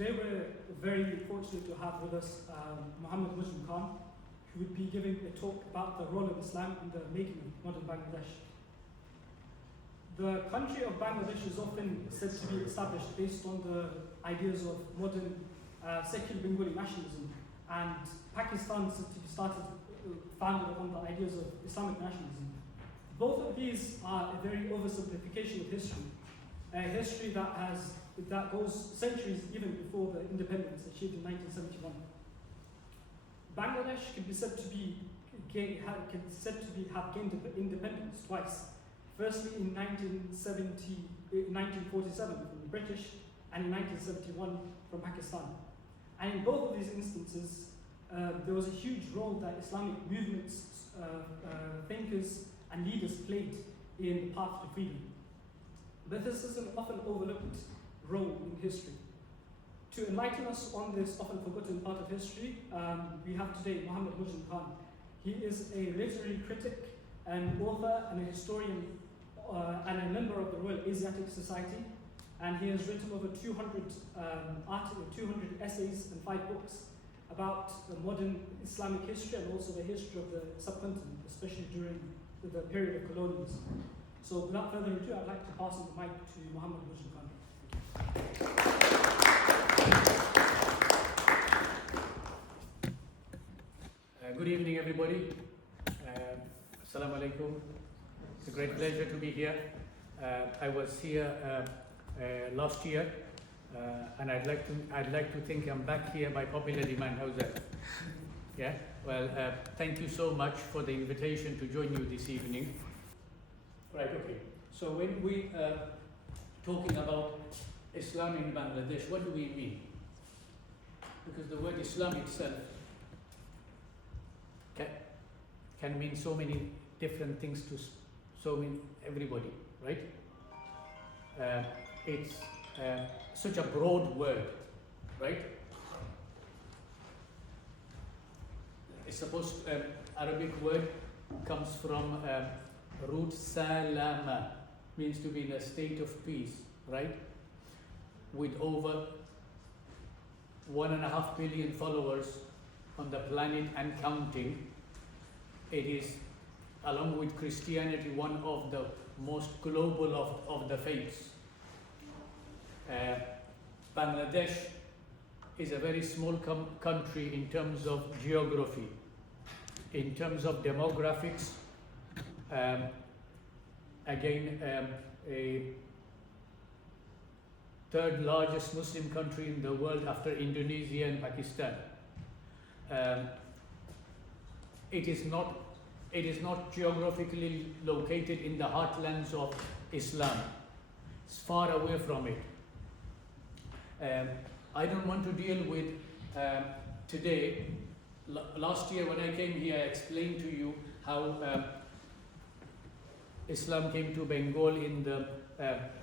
Today we're very fortunate to have with us Mojlum Khan, who would be giving a talk about the role of Islam in the making of modern Bangladesh. The country of Bangladesh is often said to be established based on the ideas of modern secular Bengali nationalism, and Pakistan is said to be founded upon the ideas of Islamic nationalism. Both of these are a very oversimplification of history, a history that goes centuries even before the independence achieved in 1971. Bangladesh can be said to have gained independence twice. Firstly in 1947 from the British, and in 1971 from Pakistan. And in both of these instances, there was a huge role that Islamic movements, thinkers, and leaders played in the path to freedom. But this is an often overlooked role in history. To enlighten us on this often forgotten part of history, we have today Mojlum Khan. He is a literary critic, an author, and a historian, and a member of the Royal Asiatic Society. And he has written over 200 essays and 5 books about modern Islamic history and also the history of the subcontinent, especially during the period of colonialism. So without further ado, I'd like to pass on the mic to Mojlum Khan. Good evening, everybody. Assalamu alaikum. It's a great pleasure to be here. I was here last year, and I'd like to think I'm back here by popular demand. How's that? Yeah. Well, thank you so much for the invitation to join you this evening. Right. Okay. So when we talking about Islam in Bangladesh, what do we mean? Because the word Islam itself can mean so many different things to everybody, right? It's such a broad word, right? It's supposed Arabic word comes from root salama, means to be in a state of peace, right? With over 1.5 billion followers on the planet and counting, it is, along with Christianity, one of the most global of the faiths. Bangladesh is a very small country in terms of geography. In terms of demographics, again, a third largest Muslim country in the world after Indonesia and Pakistan. It is not geographically located in the heartlands of Islam. It's far away from it. I don't want to deal with today. Last year when I came here, I explained to you how Islam came to Bengal in the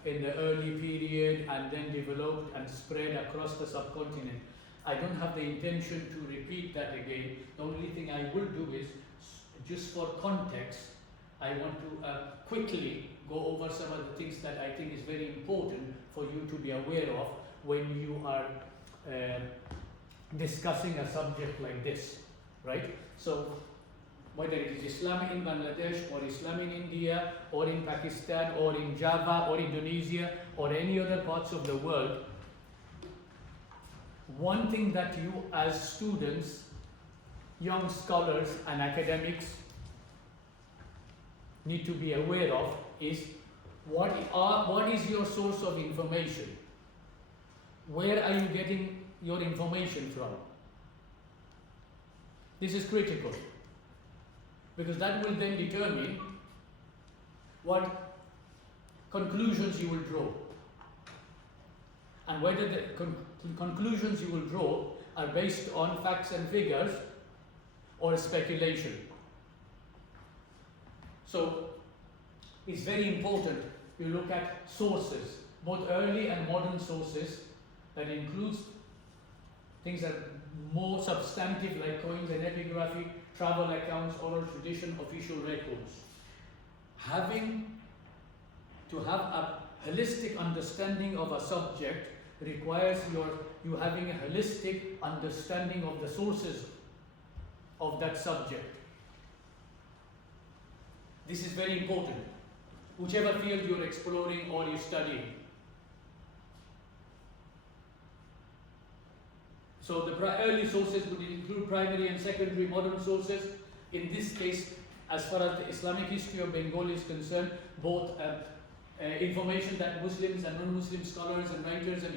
early period and then developed and spread across the subcontinent. I don't have the intention to repeat that again. The only thing I will do is, just for context, I want to quickly go over some of the things that I think is very important for you to be aware of when you are discussing a subject like this, right? So whether it is Islam in Bangladesh or Islam in India or in Pakistan or in Java or Indonesia or any other parts of the world, one thing that you as students, young scholars and academics need to be aware of is what is your source of information? Where are you getting your information from? This is critical, because that will then determine what conclusions you will draw, and whether the conclusions you will draw are based on facts and figures or speculation. So it's very important you look at sources, both early and modern sources. That includes things that are more substantive, like coins and epigraphy, travel accounts, oral tradition, official records. Having to have a holistic understanding of a subject requires your you having a holistic understanding of the sources of that subject. This is very important, whichever field you're exploring or you're studying. So the early sources would include primary and secondary modern sources. In this case, as far as the Islamic history of Bengal is concerned, both information that Muslims and non-Muslim scholars and writers and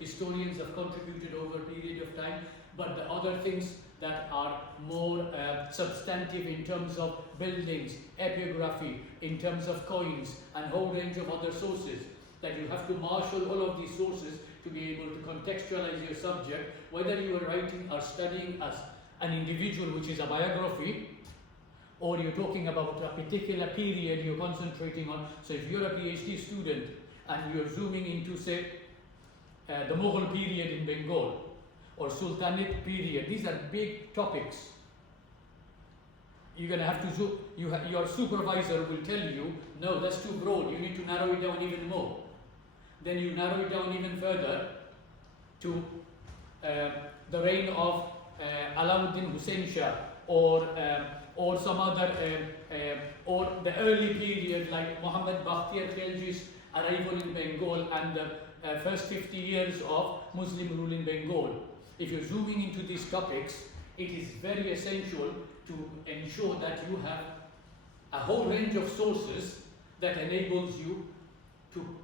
historians have contributed over a period of time, but the other things that are more substantive in terms of buildings, epigraphy, in terms of coins, and a whole range of other sources, that you have to marshal all of these sources to be able to contextualize your subject, whether you are writing or studying as an individual, which is a biography, or you're talking about a particular period you're concentrating on. So if you're a PhD student and you're zooming into, say, the Mughal period in Bengal, or Sultanate period, these are big topics. You're going to have to zoom, your supervisor will tell you, no, that's too broad, you need to narrow it down even more. Then you narrow it down even further to the reign of Alauddin Hussein Shah, or some other, or the early period like Muhammad Bakhtiyar Khilji's arrival in Bengal and the first 50 years of Muslim rule in Bengal. If you're zooming into these topics, it is very essential to ensure that you have a whole range of sources that enables you to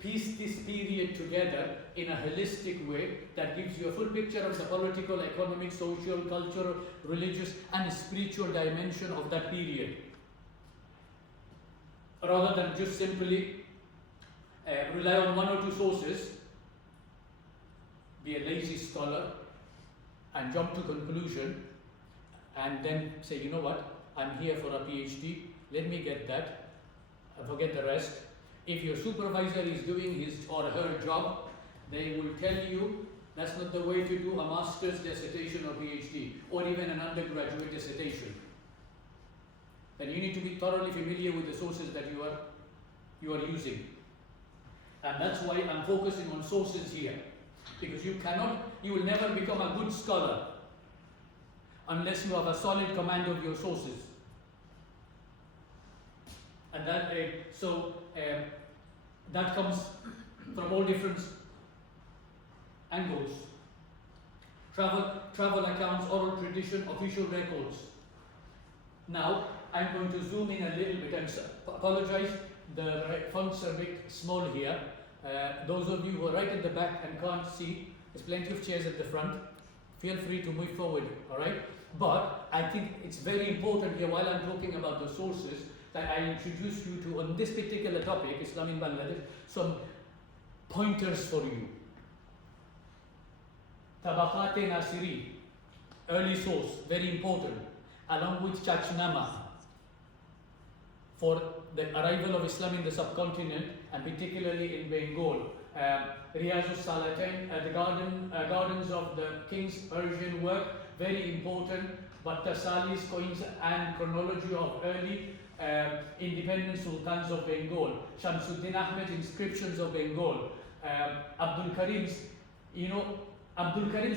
piece this period together in a holistic way that gives you a full picture of the political, economic, social, cultural, religious and spiritual dimension of that period. Rather than just simply rely on one or two sources, be a lazy scholar and jump to conclusion and then say, you know what, I'm here for a PhD, let me get that, forget the rest. If your supervisor is doing his or her job, they will tell you that's not the way to do a master's dissertation or PhD, or even an undergraduate dissertation. Then you need to be thoroughly familiar with the sources that you are using. And that's why I'm focusing on sources here. Because you will never become a good scholar unless you have a solid command of your sources. And that comes from all different angles. Travel accounts, oral tradition, official records. Now, I'm going to zoom in a little bit and apologize, the fonts are a bit small here. Those of you who are right at the back and can't see, there's plenty of chairs at the front. Feel free to move forward, all right? But I think it's very important here, while I'm talking about the sources, that I introduce you to, on this particular topic, Islam in Bangladesh, some pointers for you. Tabaqat-e Nasiri, early source, very important, along with Chachnama, for the arrival of Islam in the subcontinent, and particularly in Bengal. Riyazus Salatain, the Gardens of the King's Persian work, very important, but Tasali's coins and chronology of early independent sultans of Bengal, Shamsuddin Ahmed inscriptions of Bengal, Abdul Karim's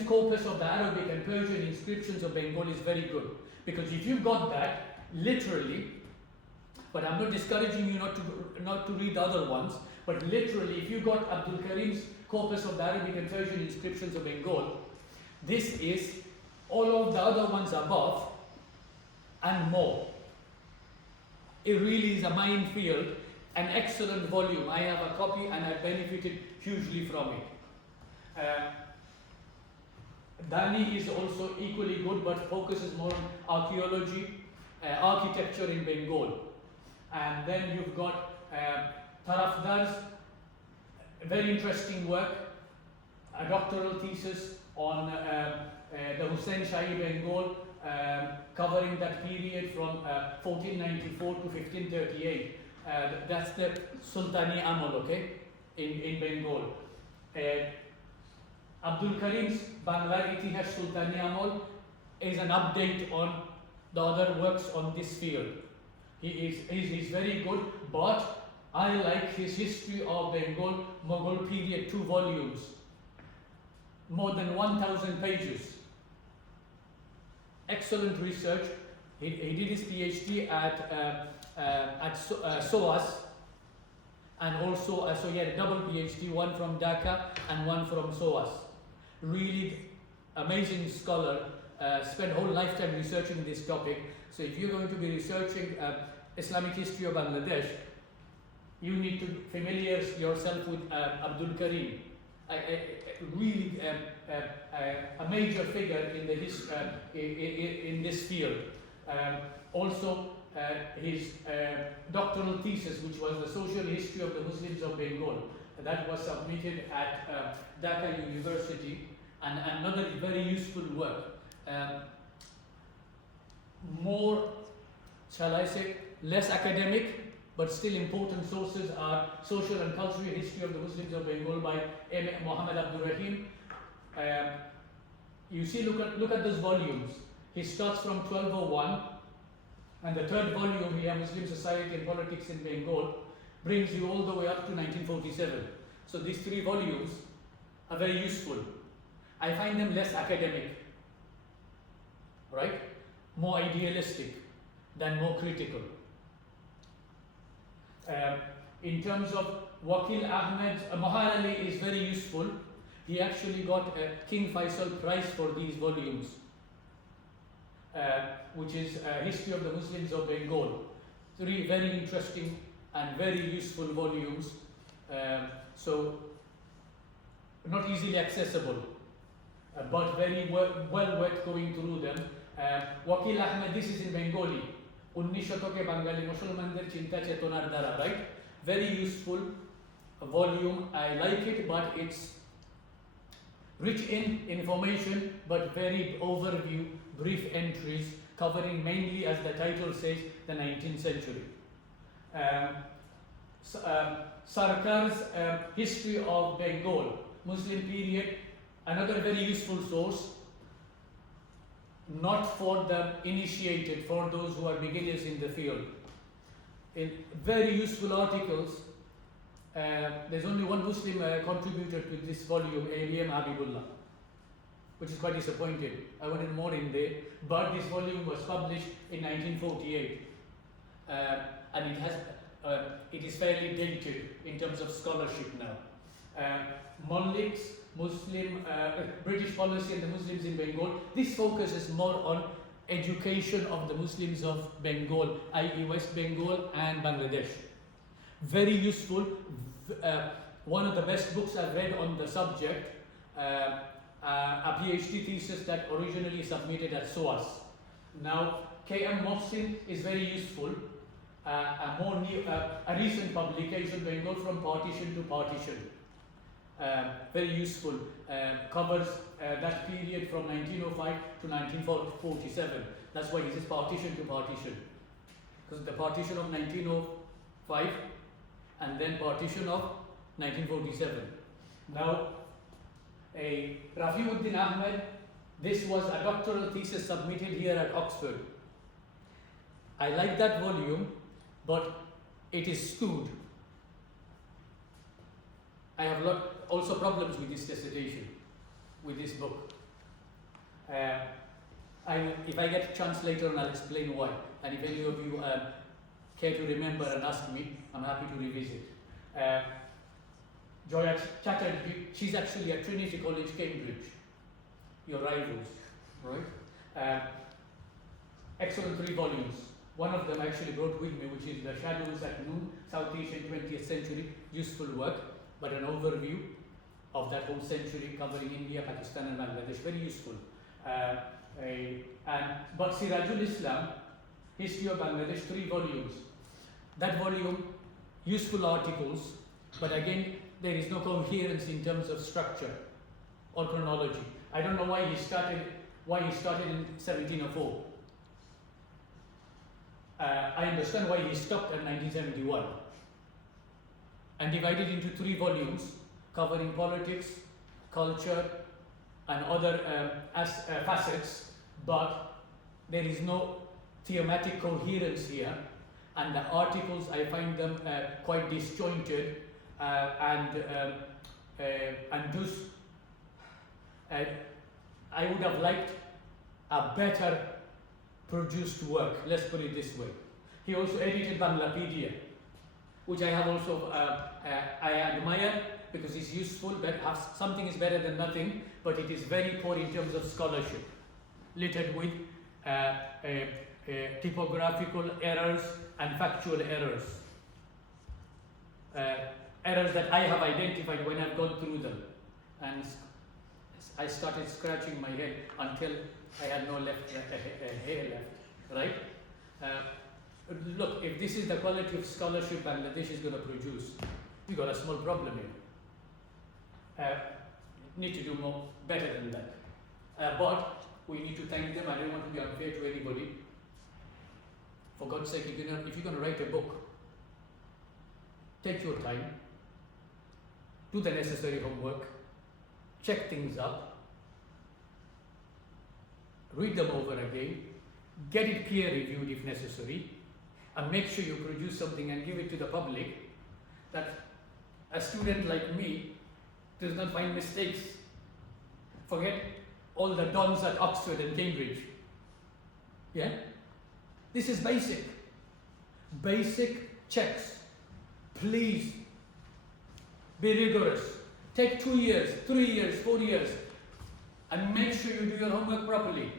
corpus of the Arabic and Persian inscriptions of Bengal is very good, because if you've got that literally, but I'm not discouraging you not to read the other ones, but literally if you got Abdul Karim's corpus of the Arabic and Persian inscriptions of Bengal, this is all of the other ones above and more. It really is a minefield, an excellent volume. I have a copy and I benefited hugely from it. Dani is also equally good, but focuses more on archaeology, architecture in Bengal. And then you've got Tarafdar's very interesting work, a doctoral thesis on the Hussein Shahi Bengal, covering that period from 1494 to 1538. That's the Sultani Amal, okay, in Bengal. Abdul Karim's Bangla Itihash Sultani Amal is an update on the other works on this field. He's very good, but I like his History of Bengal Mughal period, 2 volumes. more than 1,000 pages. Excellent research. He did his PhD at SOAS, and also so he had a double PhD, one from Dhaka and one from SOAS. Really amazing scholar, spent whole lifetime researching this topic. So if you're going to be researching Islamic history of Bangladesh, you need to familiarize yourself with Abdul Karim, really a major figure in the in this field. Also, his doctoral thesis, which was the social history of the Muslims of Bengal, that was submitted at Dhaka University, and another very useful work. More, shall I say, less academic, but still important sources are Social and Cultural History of the Muslims of Bengal by M. Muhammad Abdul Rahim. You see, look at those volumes. He starts from 1201, and the third volume here, Muslim Society and Politics in Bengal, brings you all the way up to 1947. So these three volumes are very useful. I find them less academic, right? More idealistic than more critical. In terms of Wakil Ahmed, Mahar Ali is very useful. He actually got a King Faisal Prize for these volumes, which is History of the Muslims of Bengal. Three very interesting and very useful volumes. So not easily accessible, but very well worth going through them. Wakil Ahmed, this is in Bengali. 19 শতকে বাঙালি মুসলমানদের চিন্তা চেতনার দ্বারা, right? Very useful volume. I like it, but it's rich in information, but very overview, brief entries covering mainly, as the title says, the 19th century. Sarkar's History of Bengal, Muslim period, another very useful source. Not for the initiated, for those who are beginners in the field. In very useful articles. There's only one Muslim contributor to this volume, A.M. Habibullah, which is quite disappointing. I wanted more in there, but this volume was published in 1948, and it is fairly dated in terms of scholarship now. Mollick's Muslim British policy and the Muslims in Bengal. This focuses more on education of the Muslims of Bengal, i.e. West Bengal and Bangladesh. Very useful. One of the best books I've read on the subject. A PhD thesis that originally submitted at SOAS. Now, K.M. Mohsin is very useful. A recent publication, Bengal from Partition to Partition. Very useful, covers that period from 1905 to 1947. That's why he says partition to partition. Because the partition of 1905 and then partition of 1947. Now, Rafiuddin Ahmed, this was a doctoral thesis submitted here at Oxford. I like that volume, but it is skewed. I have also problems with this dissertation, with this book. If I get a chance later on, I'll explain why. And if any of you care to remember and ask me, I'm happy to revisit. Joya Chatterjee, she's actually at Trinity College, Cambridge, your rivals, right? Excellent 3 volumes. One of them I actually brought with me, which is The Shadows at Noon, South Asian 20th Century, useful work, but an overview of that whole century covering India, Pakistan and Bangladesh, very useful. But Sirajul Islam, History of Bangladesh, 3 volumes. That volume, useful articles, but again, there is no coherence in terms of structure or chronology. I don't know why he started in 1704. I understand why he stopped at 1971. And divided into 3 volumes covering politics, culture, and other facets, but there is no thematic coherence here, and the articles, I find them quite disjointed and uh, I would have liked a better produced work, let's put it this way. He also edited Banglapedia, which I have also, I admire because it's useful, but something is better than nothing, but it is very poor in terms of scholarship, littered with typographical errors and factual errors. Errors that I have identified when I've gone through them. And I started scratching my head until I had no hair left, right? Look, if this is the quality of scholarship Bangladesh is going to produce, you've got a small problem here. Need to do more, better than that. But we need to thank them. I don't want to be unfair to anybody. For God's sake, if you're going to write a book, take your time, do the necessary homework, check things up, read them over again, get it peer reviewed if necessary, and make sure you produce something and give it to the public that a student like me does not find mistakes. Forget all the dons at Oxford and Cambridge. Yeah? This is basic. Basic checks. Please be rigorous. Take 2 years, 3 years, 4 years, and make sure you do your homework properly.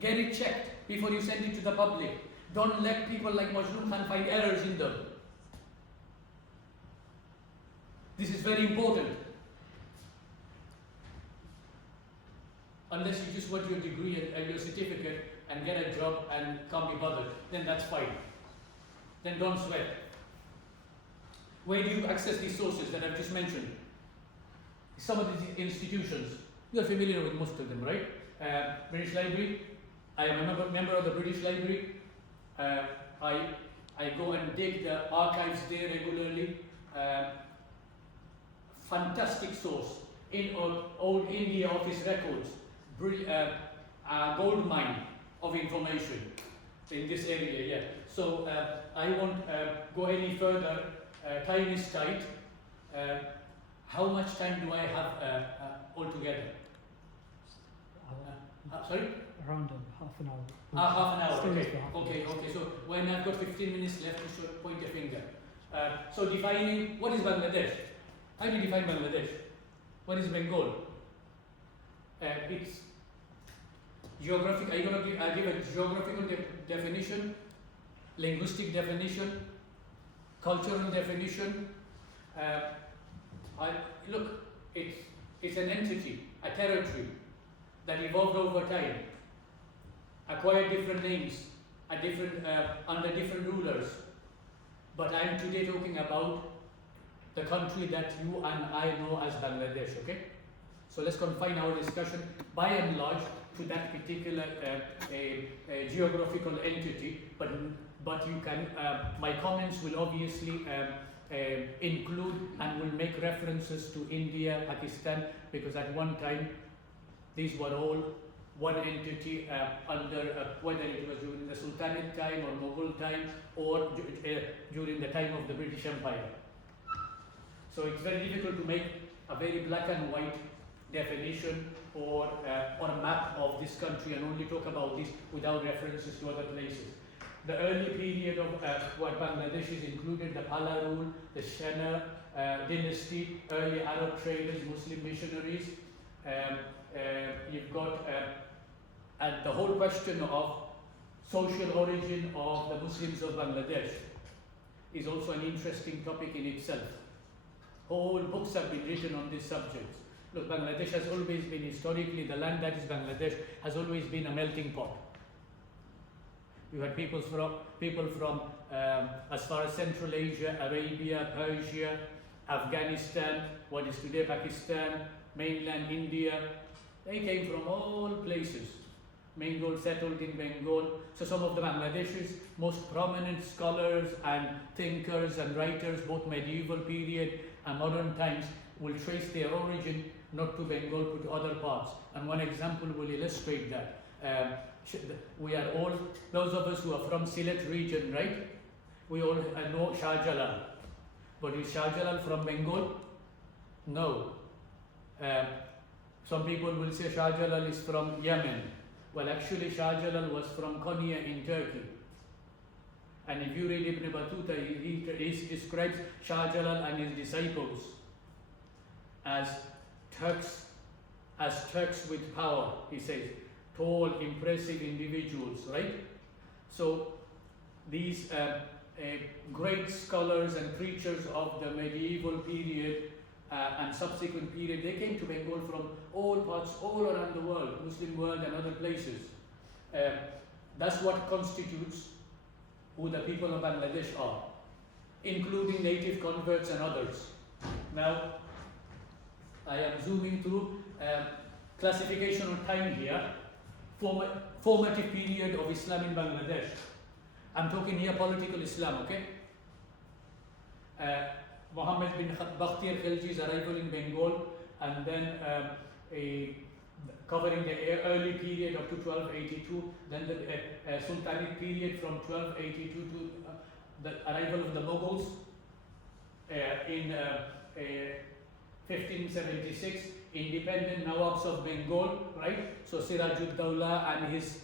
Get it checked before you send it to the public. Don't let people like Mojlum find errors in them. This is very important. Unless you just want your degree and your certificate and get a job and can't be bothered, then that's fine. Then don't sweat. Where do you access these sources that I've just mentioned? Some of these institutions, you're familiar with most of them, right? British Library, I am a member of the British Library. I go and dig the archives there regularly. Fantastic source in old India office records, a gold mine of information in this area. Yeah. So I won't go any further. Time is tight. How much time do I have altogether? Sorry? Around half an hour. Half an hour, Still okay. is for half an Okay, hour. okay. So when I've got 15 minutes left, you should point a finger. So defining, what is Bangladesh? How do you define Bangladesh? What is Bengal? It's geographic. Are you going to give a geographical definition, linguistic definition, cultural definition? Look, it's an entity, a territory that evolved over time, acquired different names, under different rulers. But I am today talking about the country that you and I know as Bangladesh, okay? So let's confine our discussion by and large to that particular geographical entity, but you can, my comments will obviously include and will make references to India, Pakistan, because at one time these were all one entity under, whether it was during the Sultanate time or Mughal time or during the time of the British Empire. So it's very difficult to make a very black and white definition or a map of this country and only talk about this without references to other places. The early period of what Bangladesh is included the Pala rule, the Shana dynasty, early Arab traders, Muslim missionaries. You've got the whole question of social origin of the Muslims of Bangladesh is also an interesting topic in itself. Whole books have been written on this subject. Look, Bangladesh has always been, historically, the land that is Bangladesh has always been a melting pot. You had people from as far as Central Asia, Arabia, Persia, Afghanistan, what is today Pakistan, mainland India. They came from all places. Bengal settled in Bengal. So some of the Bangladesh's most prominent scholars and thinkers and writers, both medieval period and modern times, will trace their origin not to Bengal but to other parts. And one example will illustrate that. We are all, those of us who are from Sylhet region, right? We all know Shah Jalal. But is Shah Jalal from Bengal? No. Some people will say Shah Jalal is from Yemen. Well, actually Shah Jalal was from Konya in Turkey. And if you read Ibn Battuta, he describes Shah Jalal and his disciples as Turks with power, he says. Tall, impressive individuals, right? So these great scholars and preachers of the medieval period and subsequent period, they came to Bengal from all parts, all around the world, Muslim world and other places. That's what constitutes who the people of Bangladesh are, including native converts and others. Now, I am zooming through classification of time here, formative period of Islam in Bangladesh. I'm talking here political Islam, okay? Muhammad bin Bakhtiar Khilji's arrival in Bengal, and then covering the early period up to 1282, then the Sultanate period from 1282 to the arrival of the Mughals in 1576, independent Nawabs of Bengal, right? So Siraj-ud-Dawla and his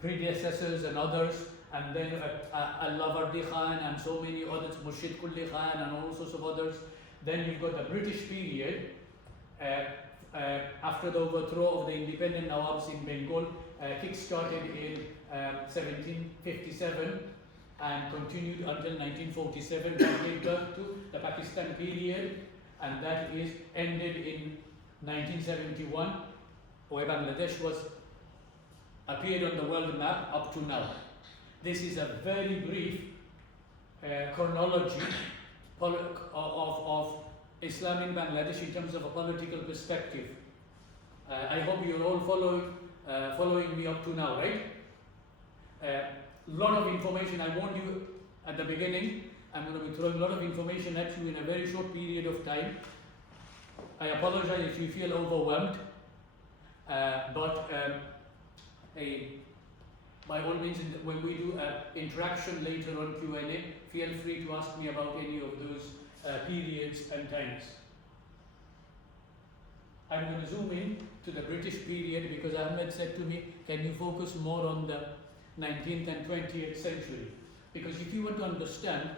predecessors and others, and then Al-Lavardi Khan and so many others, Murshid Kulli Khan and all sorts of others. Then you've got the British period after the overthrow of the independent Nawabs in Bengal, kick-started in 1757 and continued until 1947, that gave birth to the Pakistan period, and that is ended in 1971, where Bangladesh appeared on the world map up to now. This is a very brief chronology of Islam in Bangladesh in terms of a political perspective. I hope you're all following me up to now, right? Lot of information. I warned you at the beginning, I'm going to be throwing a lot of information at you in a very short period of time. I apologize if you feel overwhelmed, but by all means, when we do interaction later on Q&A, feel free to ask me about any of those periods and times. I'm going to zoom in to the British period because Ahmed said to me, can you focus more on the 19th and 20th century? Because if you want to understand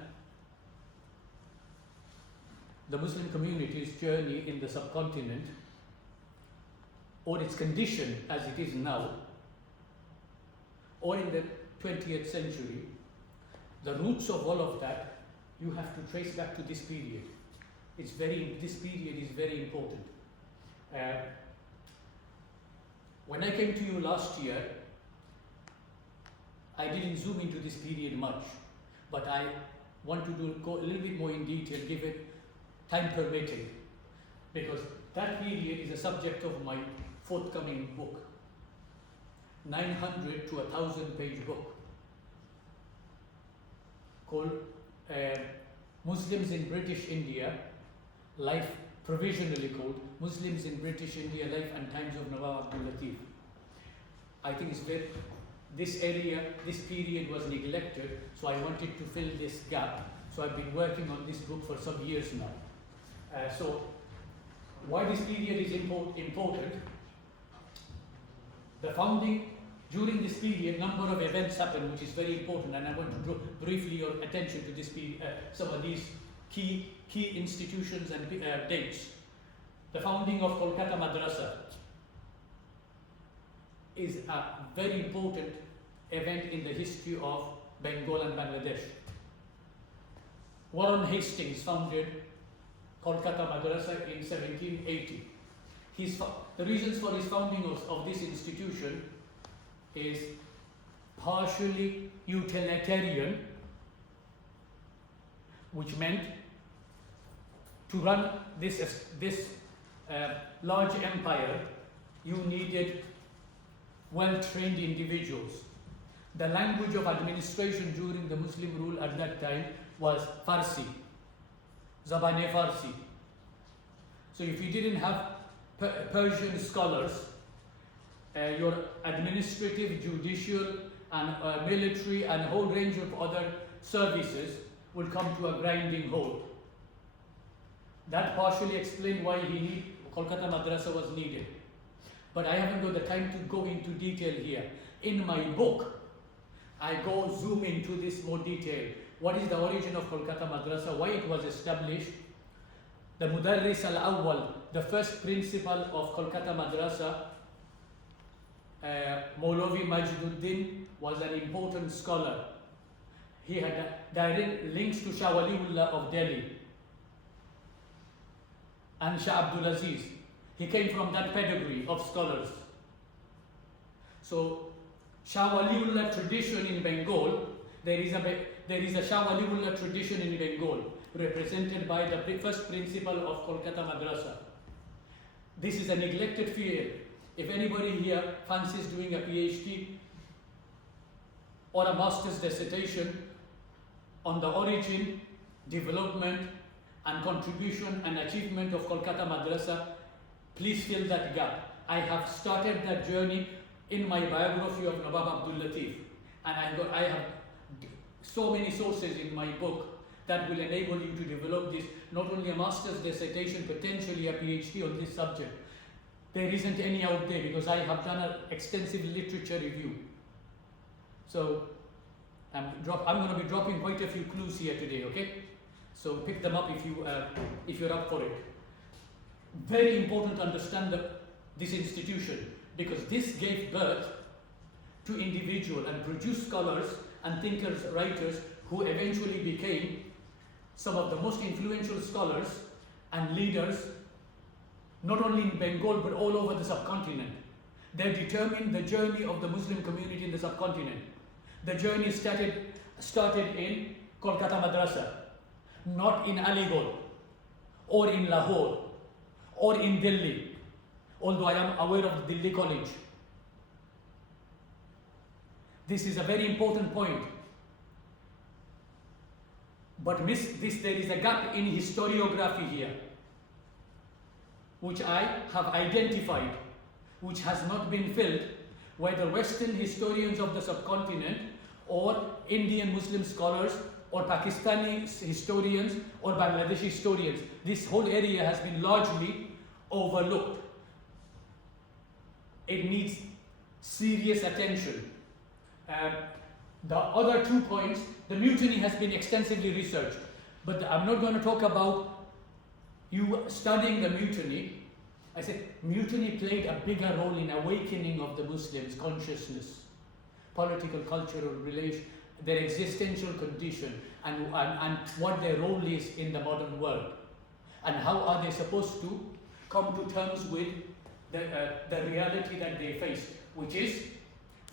the Muslim community's journey in the subcontinent, or its condition as it is now, or in the 20th century, the roots of all of that, you have to trace back to this period. This period is very important. When I came to you last year, I didn't zoom into this period much, but I want to go a little bit more in detail, give it time permitting, because that period is a subject of my forthcoming book, 900 to 1,000 page book, called Muslims in British India, Life, provisionally called Muslims in British India, Life and Times of Nawab Abdul Latif. I think it's very, this period was neglected, so I wanted to fill this gap. So I've been working on this book for some years now. So why this period is important? The founding, during this period, number of events happened, which is very important, and I want to draw briefly your attention to this period, some of these key institutions and dates. The founding of Kolkata Madrasa is a very important event in the history of Bengal and Bangladesh. Warren Hastings founded Kolkata Madrasa in 1780. The reasons for his founding of this institution is partially utilitarian, which meant to run this large empire, you needed well-trained individuals. The language of administration during the Muslim rule at that time was Farsi, Zabane Farsi. So if you didn't have Persian scholars, your administrative, judicial, and military, and a whole range of other services will come to a grinding halt. That partially explained why Kolkata Madrasa was needed. But I haven't got the time to go into detail here. In my book, I go zoom into this more detail. What is the origin of Kolkata Madrasa, why it was established. The Mudarris al-Awwal, the first principal of Kolkata Madrasa, Mawlavi Majduddin, was an important scholar. He had direct links to Shah Waliullah of Delhi and Shah Abdul Aziz. He came from that pedigree of scholars. So Shah Waliullah tradition in Bengal, there is a Shah Waliullah tradition in Bengal represented by the first principal of Kolkata Madrasa. This is a neglected field. If anybody here fancies doing a PhD or a master's dissertation on the origin, development and contribution and achievement of Kolkata Madrasa, please fill that gap. I have started that journey in my biography of Nawab Abdul Latif, and I have so many sources in my book that will enable you to develop this, not only a master's dissertation, potentially a PhD on this subject. There isn't any out there because I have done an extensive literature review. So I'm going to be dropping quite a few clues here today, okay? So pick them up if you're up for it. Very important to understand this institution, because this gave birth to individuals and produced scholars and thinkers, writers who eventually became some of the most influential scholars and leaders, not only in Bengal but all over the subcontinent. They determined the journey of the Muslim community in the subcontinent. The journey started in Kolkata Madrasa, not in Aligarh or in Lahore or in Delhi, although I am aware of the Delhi College. This is a very important point. But there is a gap in historiography here, which I have identified, which has not been filled, whether Western historians of the subcontinent or Indian Muslim scholars or Pakistani historians or Bangladeshi historians. This whole area has been largely overlooked. It needs serious attention. The other 2 points, the mutiny has been extensively researched, but I'm not going to talk about you studying the mutiny. I said mutiny played a bigger role in awakening of the Muslims' consciousness, political, cultural relation, their existential condition, and what their role is in the modern world, and how are they supposed to come to terms with the reality that they face, which is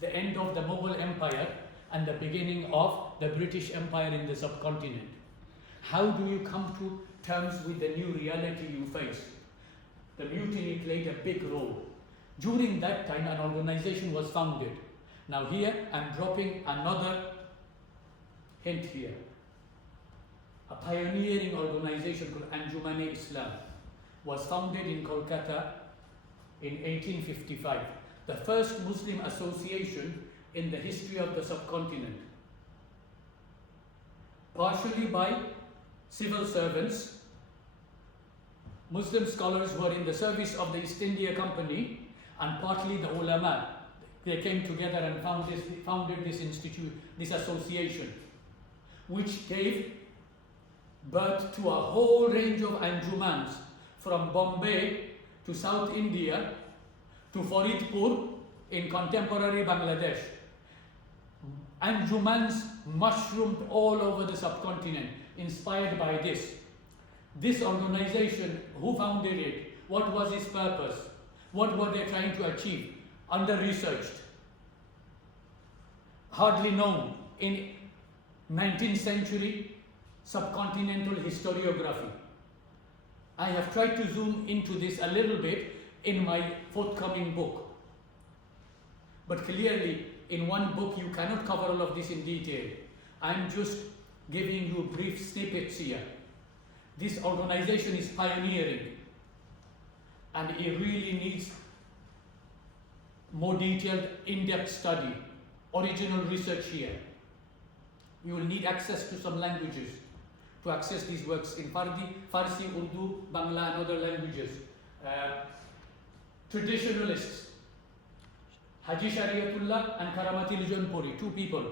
the end of the Mughal Empire and the beginning of the British Empire in the subcontinent. How do you come to terms with the new reality you face? The mutiny played a big role. During that time, an organization was founded. Now here, I'm dropping another hint here. A pioneering organization called Anjuman-e-Islam was founded in Kolkata in 1855. The first Muslim association in the history of the subcontinent. Partially by civil servants, Muslim scholars who were in the service of the East India Company, and partly the ulama. They came together and founded this institute, this association, which gave birth to a whole range of anjumans, from Bombay to South India to Faridpur in contemporary Bangladesh. Anjumans mushroomed all over the subcontinent, inspired by this. This organization, who founded it? What was its purpose? What were they trying to achieve? Under-researched. Hardly known in 19th century subcontinental historiography. I have tried to zoom into this a little bit in my forthcoming book. But clearly, in one book, you cannot cover all of this in detail. I'm just giving you brief snippets here. This organization is pioneering, and it really needs more detailed, in-depth study, original research here. You will need access to some languages to access these works in Farsi, Urdu, Bangla and other languages. Traditionalists, Haji Shariatullah and Karamati Lijanpuri, two people,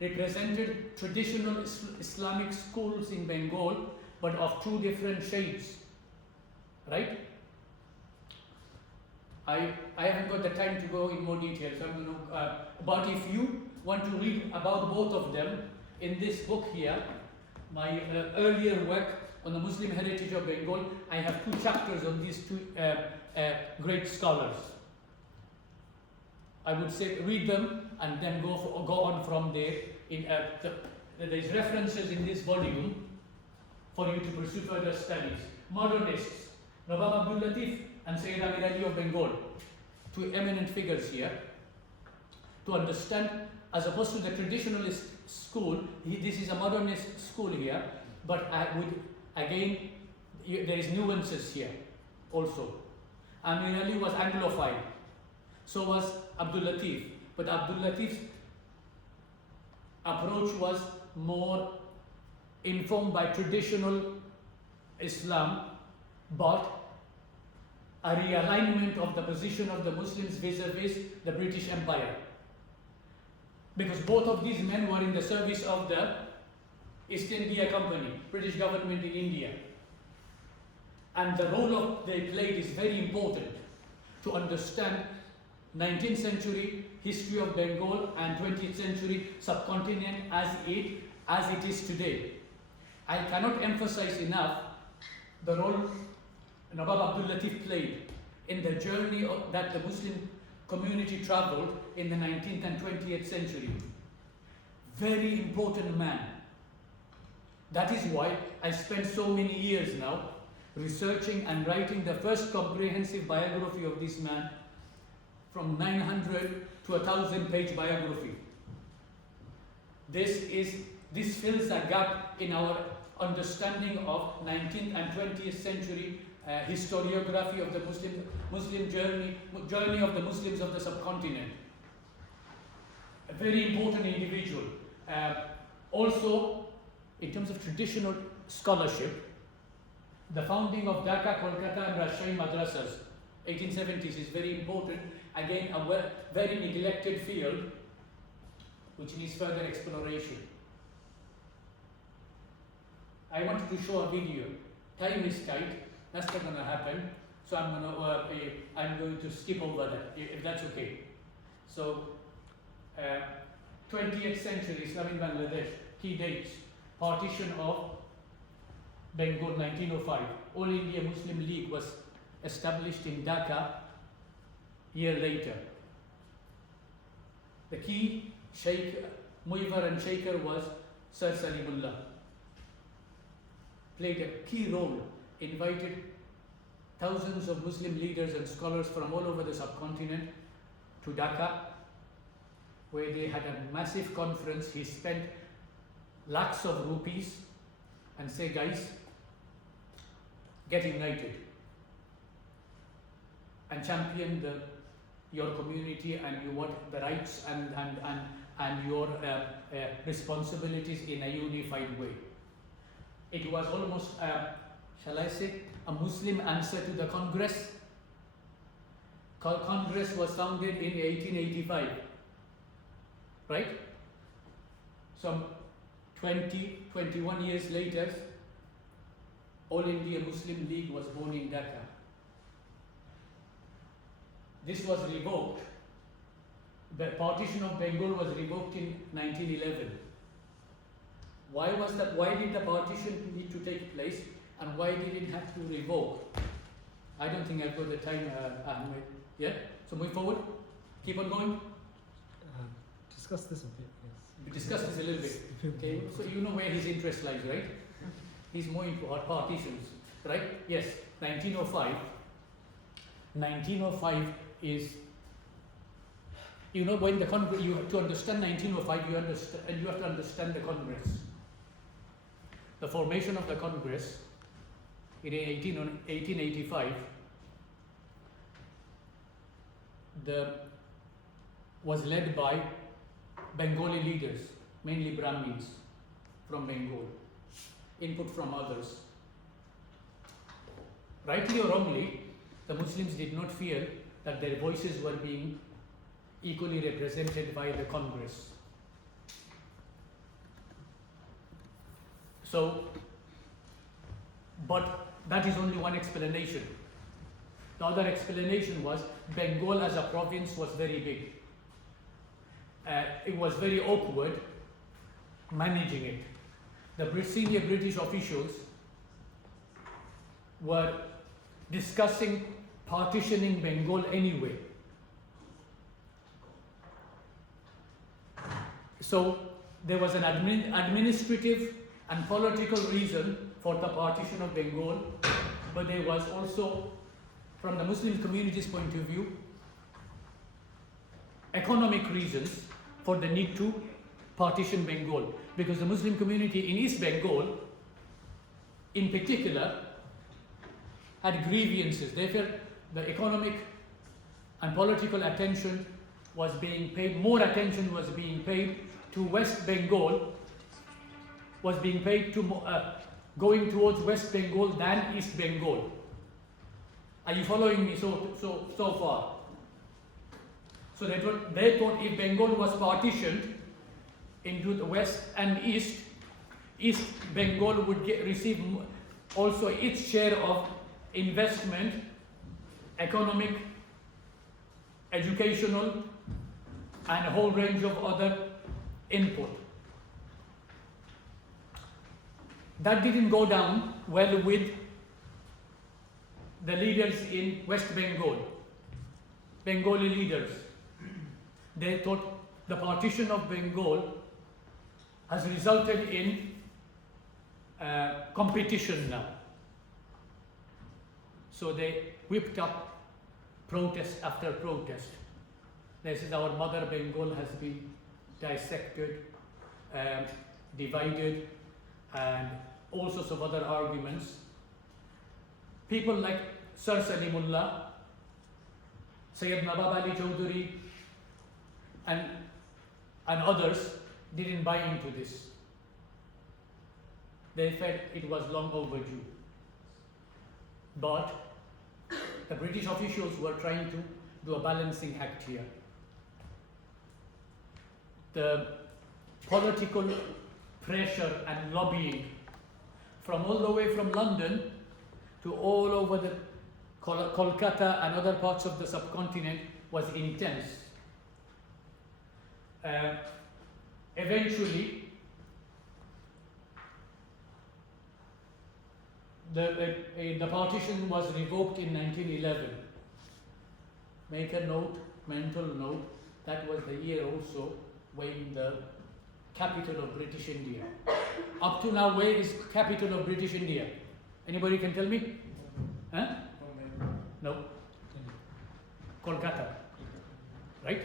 represented traditional Islamic schools in Bengal, but of two different shades, right? I haven't got the time to go in more detail, so I'm going to, but if you want to read about both of them, in this book here, my earlier work on the Muslim heritage of Bengal, I have 2 chapters on these 2 great scholars. I would say read them and then go on from there. There's references in this volume for you to pursue further studies. Modernists, Nawab Abdul Latif and Sayyid Amir Ali of Bengal, 2 eminent figures here. To understand, as opposed to the traditionalist school, this is a modernist school here, but again, there is nuances here also. Amir Ali was Anglophile, so was Abdul Latif, but Abdul Latif's approach was more informed by traditional Islam, but a realignment of the position of the Muslims vis-a-vis the British Empire. Because both of these men were in the service of the East India Company, British government in India. And the role they played is very important to understand 19th century history of Bengal and 20th century subcontinent as it is today. I cannot emphasize enough the role Nawab Abdul Latif played in the journey that the Muslim community traveled in the 19th and 20th century. Very important man. That is why I spent so many years now researching and writing the first comprehensive biography of this man, from 900 to 1,000-page biography. This fills a gap in our understanding of 19th and 20th century historiography of the Muslim journey of the Muslims of the subcontinent. A very important individual. Also, in terms of traditional scholarship, the founding of Dhaka, Kolkata and Rajshahi madrasas, 1870s, is very important. Again, a very neglected field which needs further exploration. I wanted to show a video. Time is tight. That's not going to happen. So I'm going to skip over that, if that's okay. So, 20th century Islam in Bangladesh, key dates: partition of Bengal 1905. All India Muslim League was established in Dhaka a year later. The key mover and shaker was Sir Salimullah. Played a key role, invited thousands of Muslim leaders and scholars from all over the subcontinent to Dhaka, where they had a massive conference. He spent lakhs of rupees and said, guys, get united and champion your community and the rights and your responsibilities in a unified way. It was almost, shall I say, a Muslim answer to the Congress. Congress was founded in 1885, right? Some 21 years later, All India Muslim League was born in Dhaka. This was revoked. The partition of Bengal was revoked in 1911. Why was that? Why did the partition need to take place, and why did it have to revoke? I don't think I've got the time, Ahmed. Yeah? So move forward. Keep on going. Discuss this a bit, yes. We discuss this a little bit. Okay? So you know where his interest lies, right? He's more into partitions, right? Yes, 1905. 1905 is, you know, when the Congress, to understand 1905, you have to understand the Congress. The formation of the Congress in 1885 was led by Bengali leaders, mainly Brahmins. from Bengal, input from others. Rightly or wrongly, the Muslims did not feel that their voices were being equally represented by the Congress. So, but that is only one explanation. The other explanation was Bengal as a province was very big. It was very awkward managing it. The senior British officials were discussing partitioning Bengal anyway. So there was an administrative and political reason for the partition of Bengal, but there was also, from the Muslim community's point of view, economic reasons for the need to partition Bengal, because the Muslim community in East Bengal, in particular, had grievances. They felt the economic and political attention was being paid, more attention was being paid to West Bengal, was being paid to going towards West Bengal than East Bengal. Are you following me so far? So they thought if Bengal was partitioned into the West and East, East Bengal would receive also its share of investment, economic, educational, and a whole range of other input. That didn't go down well with the leaders in West Bengal, Bengali leaders. They thought the partition of Bengal has resulted in competition now. So they whipped up protest after protest. They said our mother Bengal has been dissected, divided, and all sorts of other arguments. People like Sir Salimullah, Sayyid Nawab Ali Chowdhury, and others didn't buy into this. They felt it was long overdue. But the British officials were trying to do a balancing act here. The political pressure and lobbying from all the way from London to all over the Kolkata and other parts of the subcontinent was intense. Eventually, the partition was revoked in 1911. Make a note, mental note, that was the year also when the capital of British India. Up to now, where is capital of British India? Anybody can tell me? Huh? No. Kolkata. Right?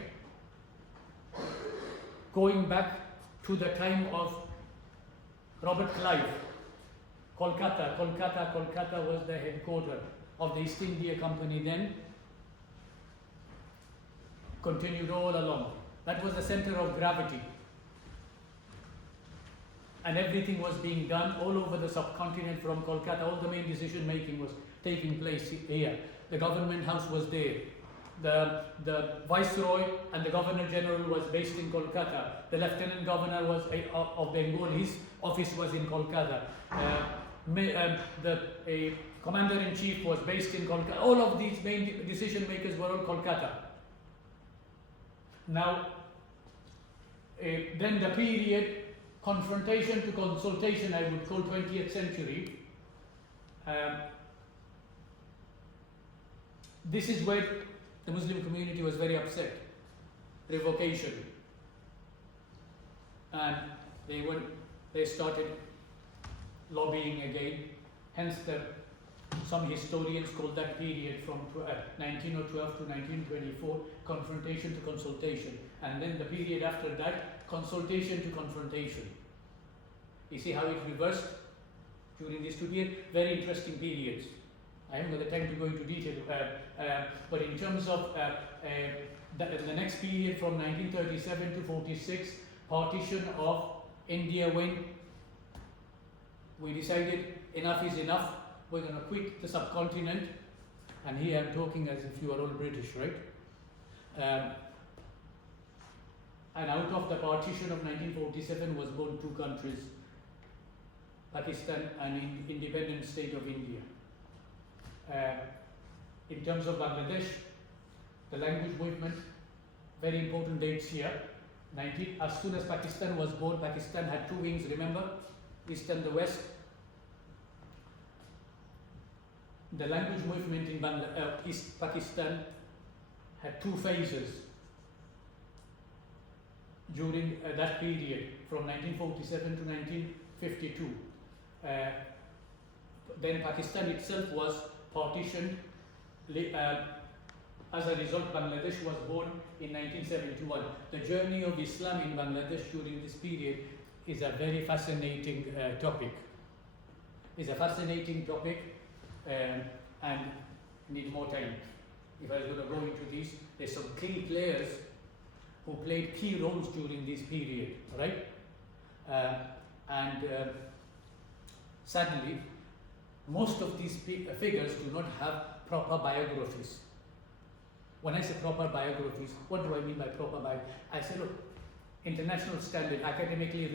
Going back to the time of Robert Clive, Kolkata was the headquarters of the East India Company then, continued all along. That was the center of gravity. And everything was being done all over the subcontinent from Kolkata. All the main decision making was taking place here. The government house was there. The Viceroy and the Governor General was based in Kolkata. The Lieutenant Governor was of Bengal. His office was in Kolkata. The Commander-in-Chief was based in Kolkata. All of these main decision makers were all Kolkata. Now, then the period confrontation to consultation, I would call 20th century. This is where the Muslim community was very upset. Revocation. And they started lobbying again. Hence some historians call that period from 1912 to 1924 confrontation to consultation. And then the period after that, consultation to confrontation. You see how it reversed during these 2 years? Very interesting periods. I haven't got the time to go into detail, but in terms of the next period from 1937 to 46, partition of India when we decided enough is enough. We're going to quit the subcontinent. And here I'm talking as if you are all British, right? And out of the partition of 1947 was born two countries, Pakistan and independent state of India. In terms of Bangladesh, the language movement, very important dates here. As soon as Pakistan was born, Pakistan had two wings, remember? East and the West. The language movement in East Pakistan had two phases during that period, from 1947 to 1952. Then Pakistan itself was partitioned. As a result, Bangladesh was born in 1971. The journey of Islam in Bangladesh during this period is a very fascinating topic. It's a fascinating topic and need more time. If I was going to go into this, there's some key players who played key roles during this period, right? Sadly, most of these figures do not have proper biographies. When I say proper biographies, what do I mean by proper biographies? I say, look, international standard, academically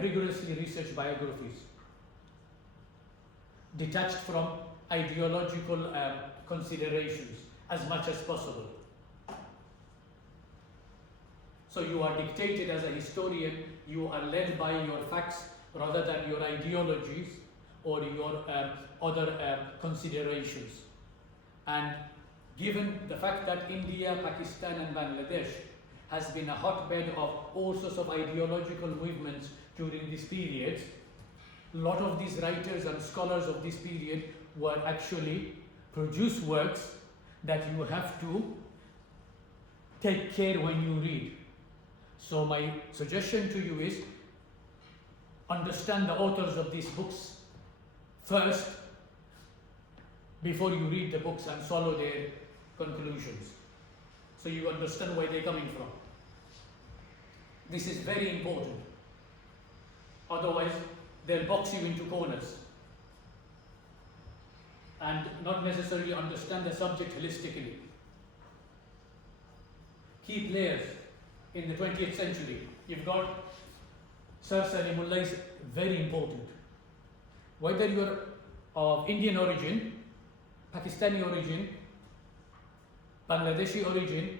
rigorously researched biographies, detached from ideological considerations as much as possible. So you are dictated as a historian, you are led by your facts rather than your ideologies or your other considerations. And given the fact that India, Pakistan and Bangladesh has been a hotbed of all sorts of ideological movements during this period, a lot of these writers and scholars of this period were actually produce works that you have to take care when you read. So my suggestion to you is understand the authors of these books first before you read the books and swallow their conclusions, so you understand where they're coming from. This is very important. Otherwise, they'll box you into corners and not necessarily understand the subject holistically. Key players in the 20th century, you've got Sir Salimullah is very important. Whether you're of Indian origin, Pakistani origin, Bangladeshi origin,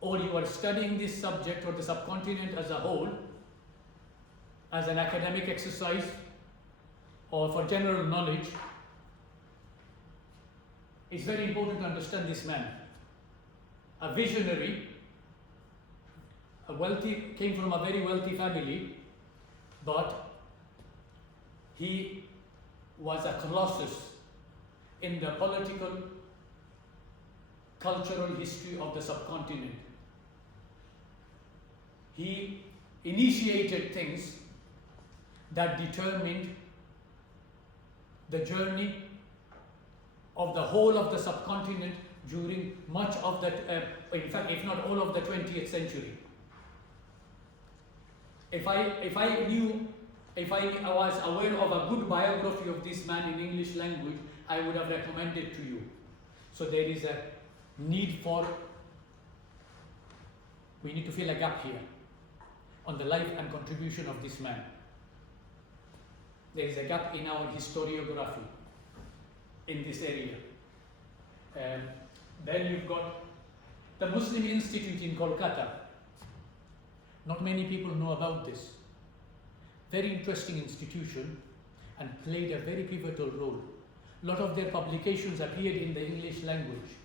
or you are studying this subject or the subcontinent as a whole, as an academic exercise or for general knowledge, it's very important to understand this man. A visionary, came from a very wealthy family, but he was a colossus in the political, cultural history of the subcontinent. He initiated things that determined the journey of the whole of the subcontinent during much of that, in fact, if not all of the 20th century. If I was aware of a good biography of this man in English language, I would have recommended to you. So there is a need for, we need to fill a gap here on the life and contribution of this man. There is a gap in our historiography in this area. Then you've got the Muslim Institute in Kolkata. Not many people know about this. Very interesting institution and played a very pivotal role. A lot of their publications appeared in the English language,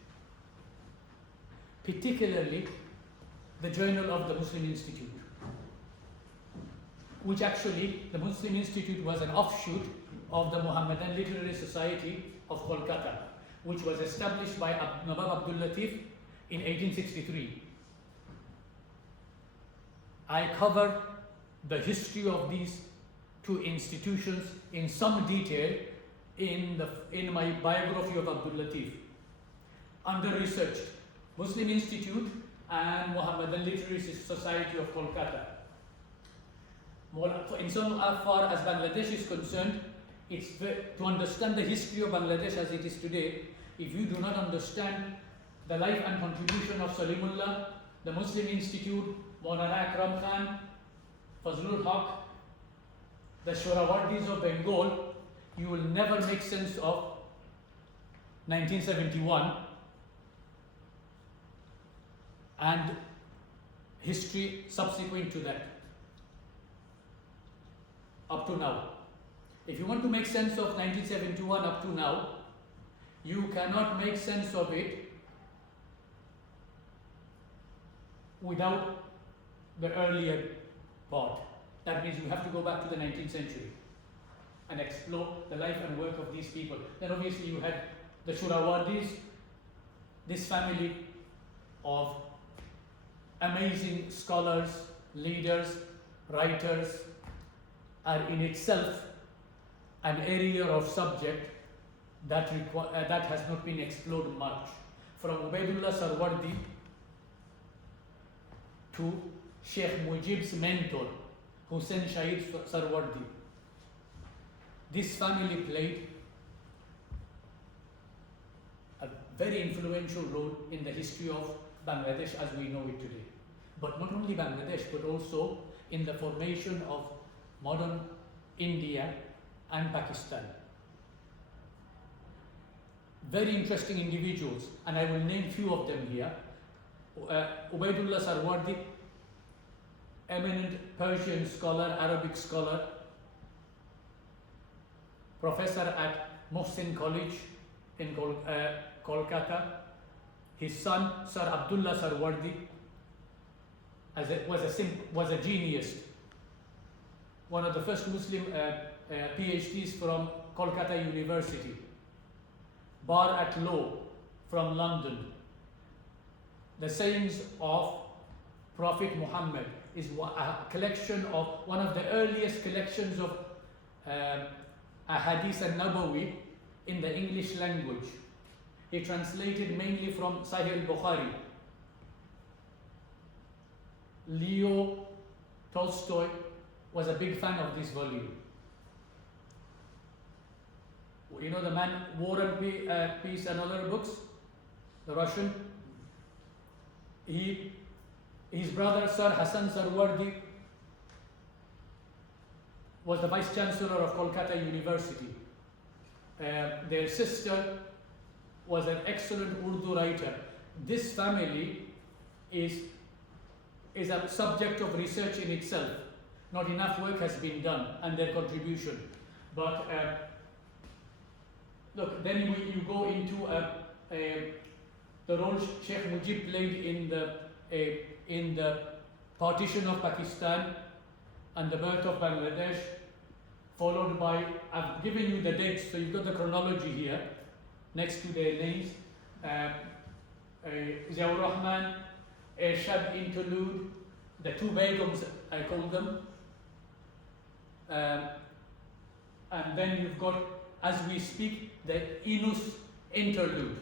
particularly the Journal of the Muslim Institute, which actually the Muslim Institute was an offshoot of the Muhammadan Literary Society of Kolkata, which was established by Nawab Abdul Latif in 1863. I cover the history of these two institutions in some detail in my biography of Abdul Latif. Under researched Muslim Institute and Muhammadan Literary Society of Kolkata. Insofar as Bangladesh is concerned, to understand the history of Bangladesh as it is today, if you do not understand the life and contribution of Salimullah, the Muslim Institute, Maulana Akram Khan, Fazlul Haq, the Shorawardis of Bengal, you will never make sense of 1971 and history subsequent to that, up to now. If you want to make sense of 1971 up to now, you cannot make sense of it without the earlier part. That means you have to go back to the 19th century and explore the life and work of these people. Then obviously you had the Shurawardis, this family of amazing scholars, leaders, writers, are in itself an area of subject that has not been explored much. From Ubaidullah Sarwardi to Sheikh Mujib's mentor, Hussain Shahid Sarwardi. This family played a very influential role in the history of Bangladesh as we know it today. But not only Bangladesh, but also in the formation of modern India and Pakistan. Very interesting individuals, and I will name few of them here. Ubaidullah Sarwardi, eminent Persian scholar, Arabic scholar, professor at Mohsin College in Kolkata. His son, Sir Abdullah Sarwardi, was a genius, one of the first Muslim PhDs from Kolkata University, bar at law from London. The sayings of Prophet Muhammad is a collection of one of the earliest collections of Ahadith al-Nabawi in the English language. He translated mainly from Sahih al-Bukhari. Leo Tolstoy was a big fan of this volume. You know the man War and Peace and other books, the Russian. His brother Sir Hassan Sarwardi was the Vice Chancellor of Kolkata University. Their sister was an excellent Urdu writer. This family is a subject of research in itself. Not enough work has been done, and their contribution. But look, then you go into the role Sheikh Mujib played in the partition of Pakistan and the birth of Bangladesh, followed by, I've given you the dates, so you've got the chronology here, next to their names. Ziaur Rahman, Ershad Interlude, the two Begums, I call them. And then you've got, as we speak, the Inus Interlude.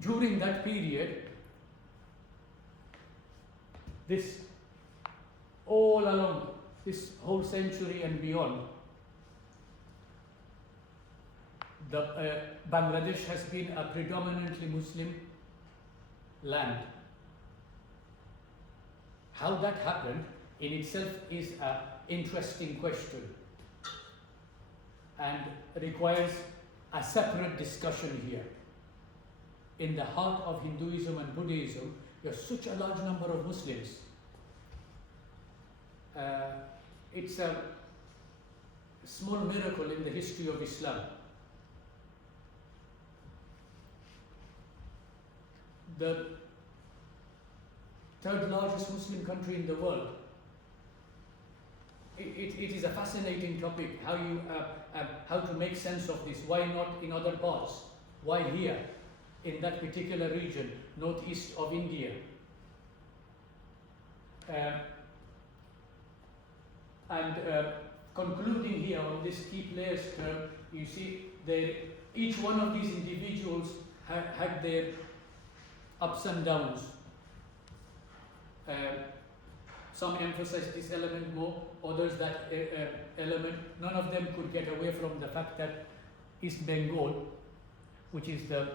During that period, this all along this whole century and beyond, Bangladesh has been a predominantly Muslim land. How that happened in itself is an interesting question and requires a separate discussion here. In the heart of Hinduism and Buddhism, there's such a large number of Muslims. It's a small miracle in the history of Islam. The third largest Muslim country in the world. It is a fascinating topic, how to make sense of this. Why not in other parts? Why here, in that particular region, northeast of India? Concluding here on this key players term, you see each one of these individuals had their ups and downs. Some emphasize this element more, others that element. None of them could get away from the fact that East Bengal, which is the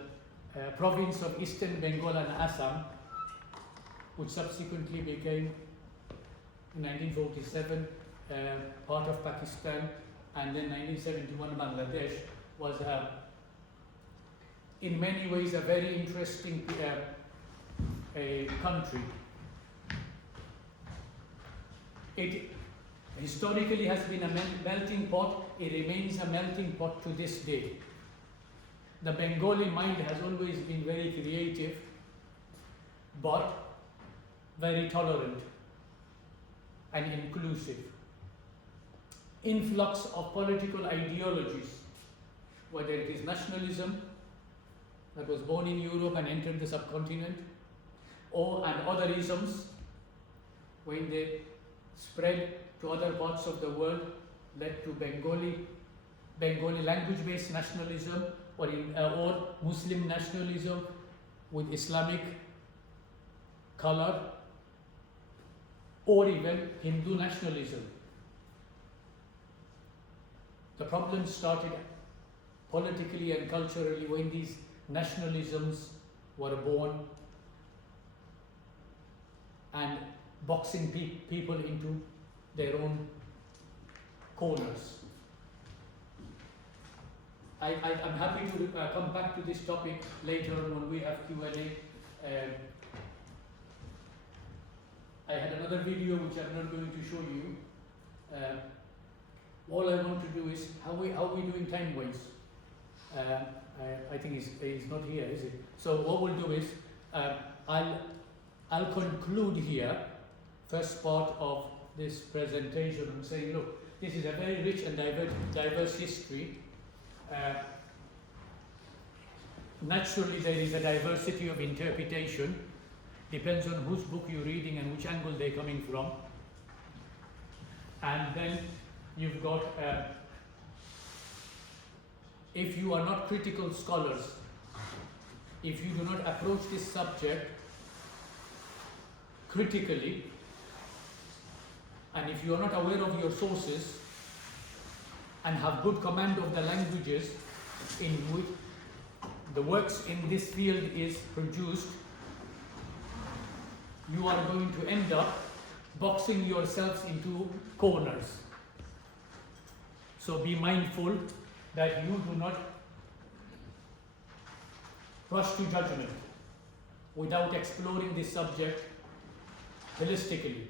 province of Eastern Bengal and Assam, which subsequently became, in 1947, part of Pakistan, and then 1971 Bangladesh, was in many ways a very interesting country. It historically has been a melting pot. It remains a melting pot to this day. The Bengali mind has always been very creative, but very tolerant and inclusive. Influx of political ideologies, whether it is nationalism that was born in Europe and entered the subcontinent, and other isms, when they spread to other parts of the world, led to Bengali language-based nationalism, or Muslim nationalism with Islamic color, or even Hindu nationalism. The problem started politically and culturally when these nationalisms were born and boxing people into their own corners. I'm happy to come back to this topic later on when we have Q&A. I had another video which I'm not going to show you. All I want to do is, how are we doing time-wise? I think he's not here, is it? So what we'll do is, I'll conclude here, first part of this presentation, and saying, look, this is a very rich and diverse history. Naturally, there is a diversity of interpretation. Depends on whose book you're reading and which angle they're coming from. And then you've got, if you are not critical scholars, if you do not approach this subject critically, and if you are not aware of your sources and have good command of the languages in which the works in this field is produced, you are going to end up boxing yourselves into corners. So be mindful that you do not rush to judgment without exploring this subject holistically.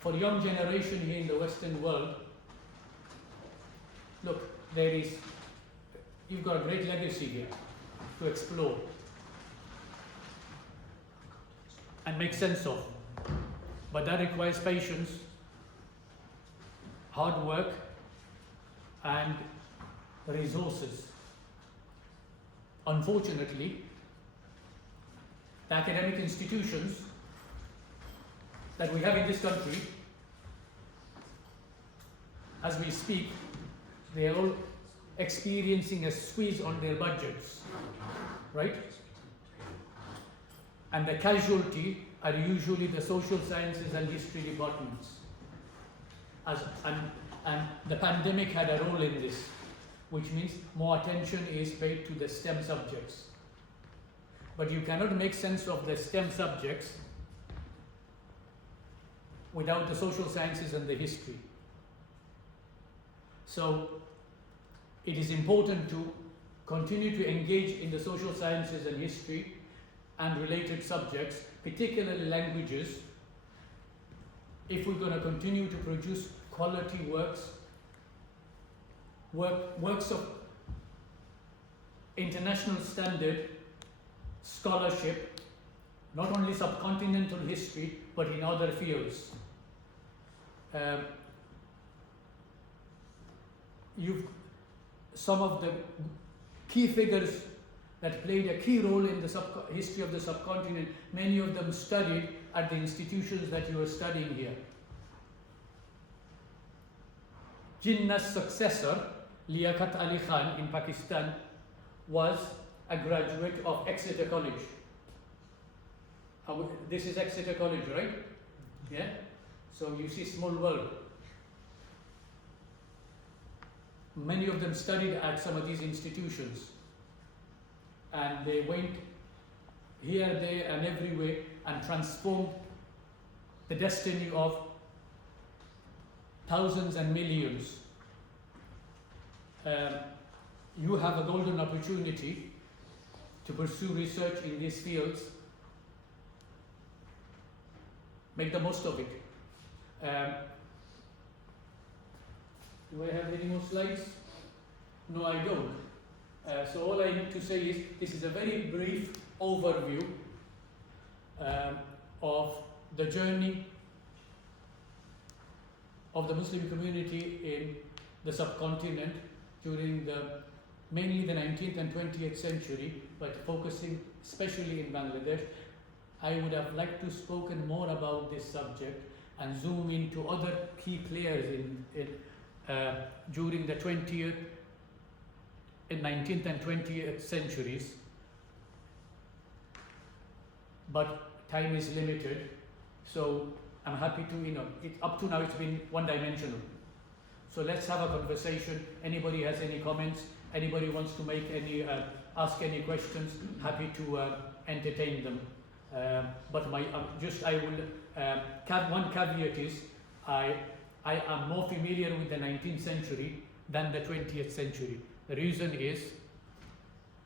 For young generation here in the Western world, look, you've got a great legacy here to explore and make sense of. But that requires patience, hard work, and resources. Unfortunately, the academic institutions that we have in this country, as we speak, they are all experiencing a squeeze on their budgets, right? And the casualty are usually the social sciences and history departments. And the pandemic had a role in this, which means more attention is paid to the STEM subjects. But you cannot make sense of the STEM subjects without the social sciences and the history. So it is important to continue to engage in the social sciences and history and related subjects, particularly languages, if we're going to continue to produce quality works of international standard scholarship, not only subcontinental history, but in other fields. Some of the key figures that played a key role in the history of the subcontinent, many of them studied at the institutions that you are studying here. Jinnah's successor, Liaquat Ali Khan in Pakistan, was a graduate of Exeter College. This is Exeter College, right? Yeah? So you see, small world. Many of them studied at some of these institutions, and they went here, there, and everywhere and transformed the destiny of thousands and millions. You have a golden opportunity to pursue research in these fields. Make the most of it. Do I have any more slides? No, I don't. So all I need to say is, this is a very brief overview of the journey of the Muslim community in the subcontinent during mainly the 19th and 20th century, but focusing especially in Bangladesh. I would have liked to spoken more about this subject and zoom into other key players during the 20th and 19th and 20th centuries, but time is limited, so I'm happy to, up to now it's been one-dimensional. So let's have a conversation. Anybody has any comments? Anybody wants to make ask any questions? Happy to entertain them. But I will, one caveat is, I am more familiar with the 19th century than the 20th century. The reason is,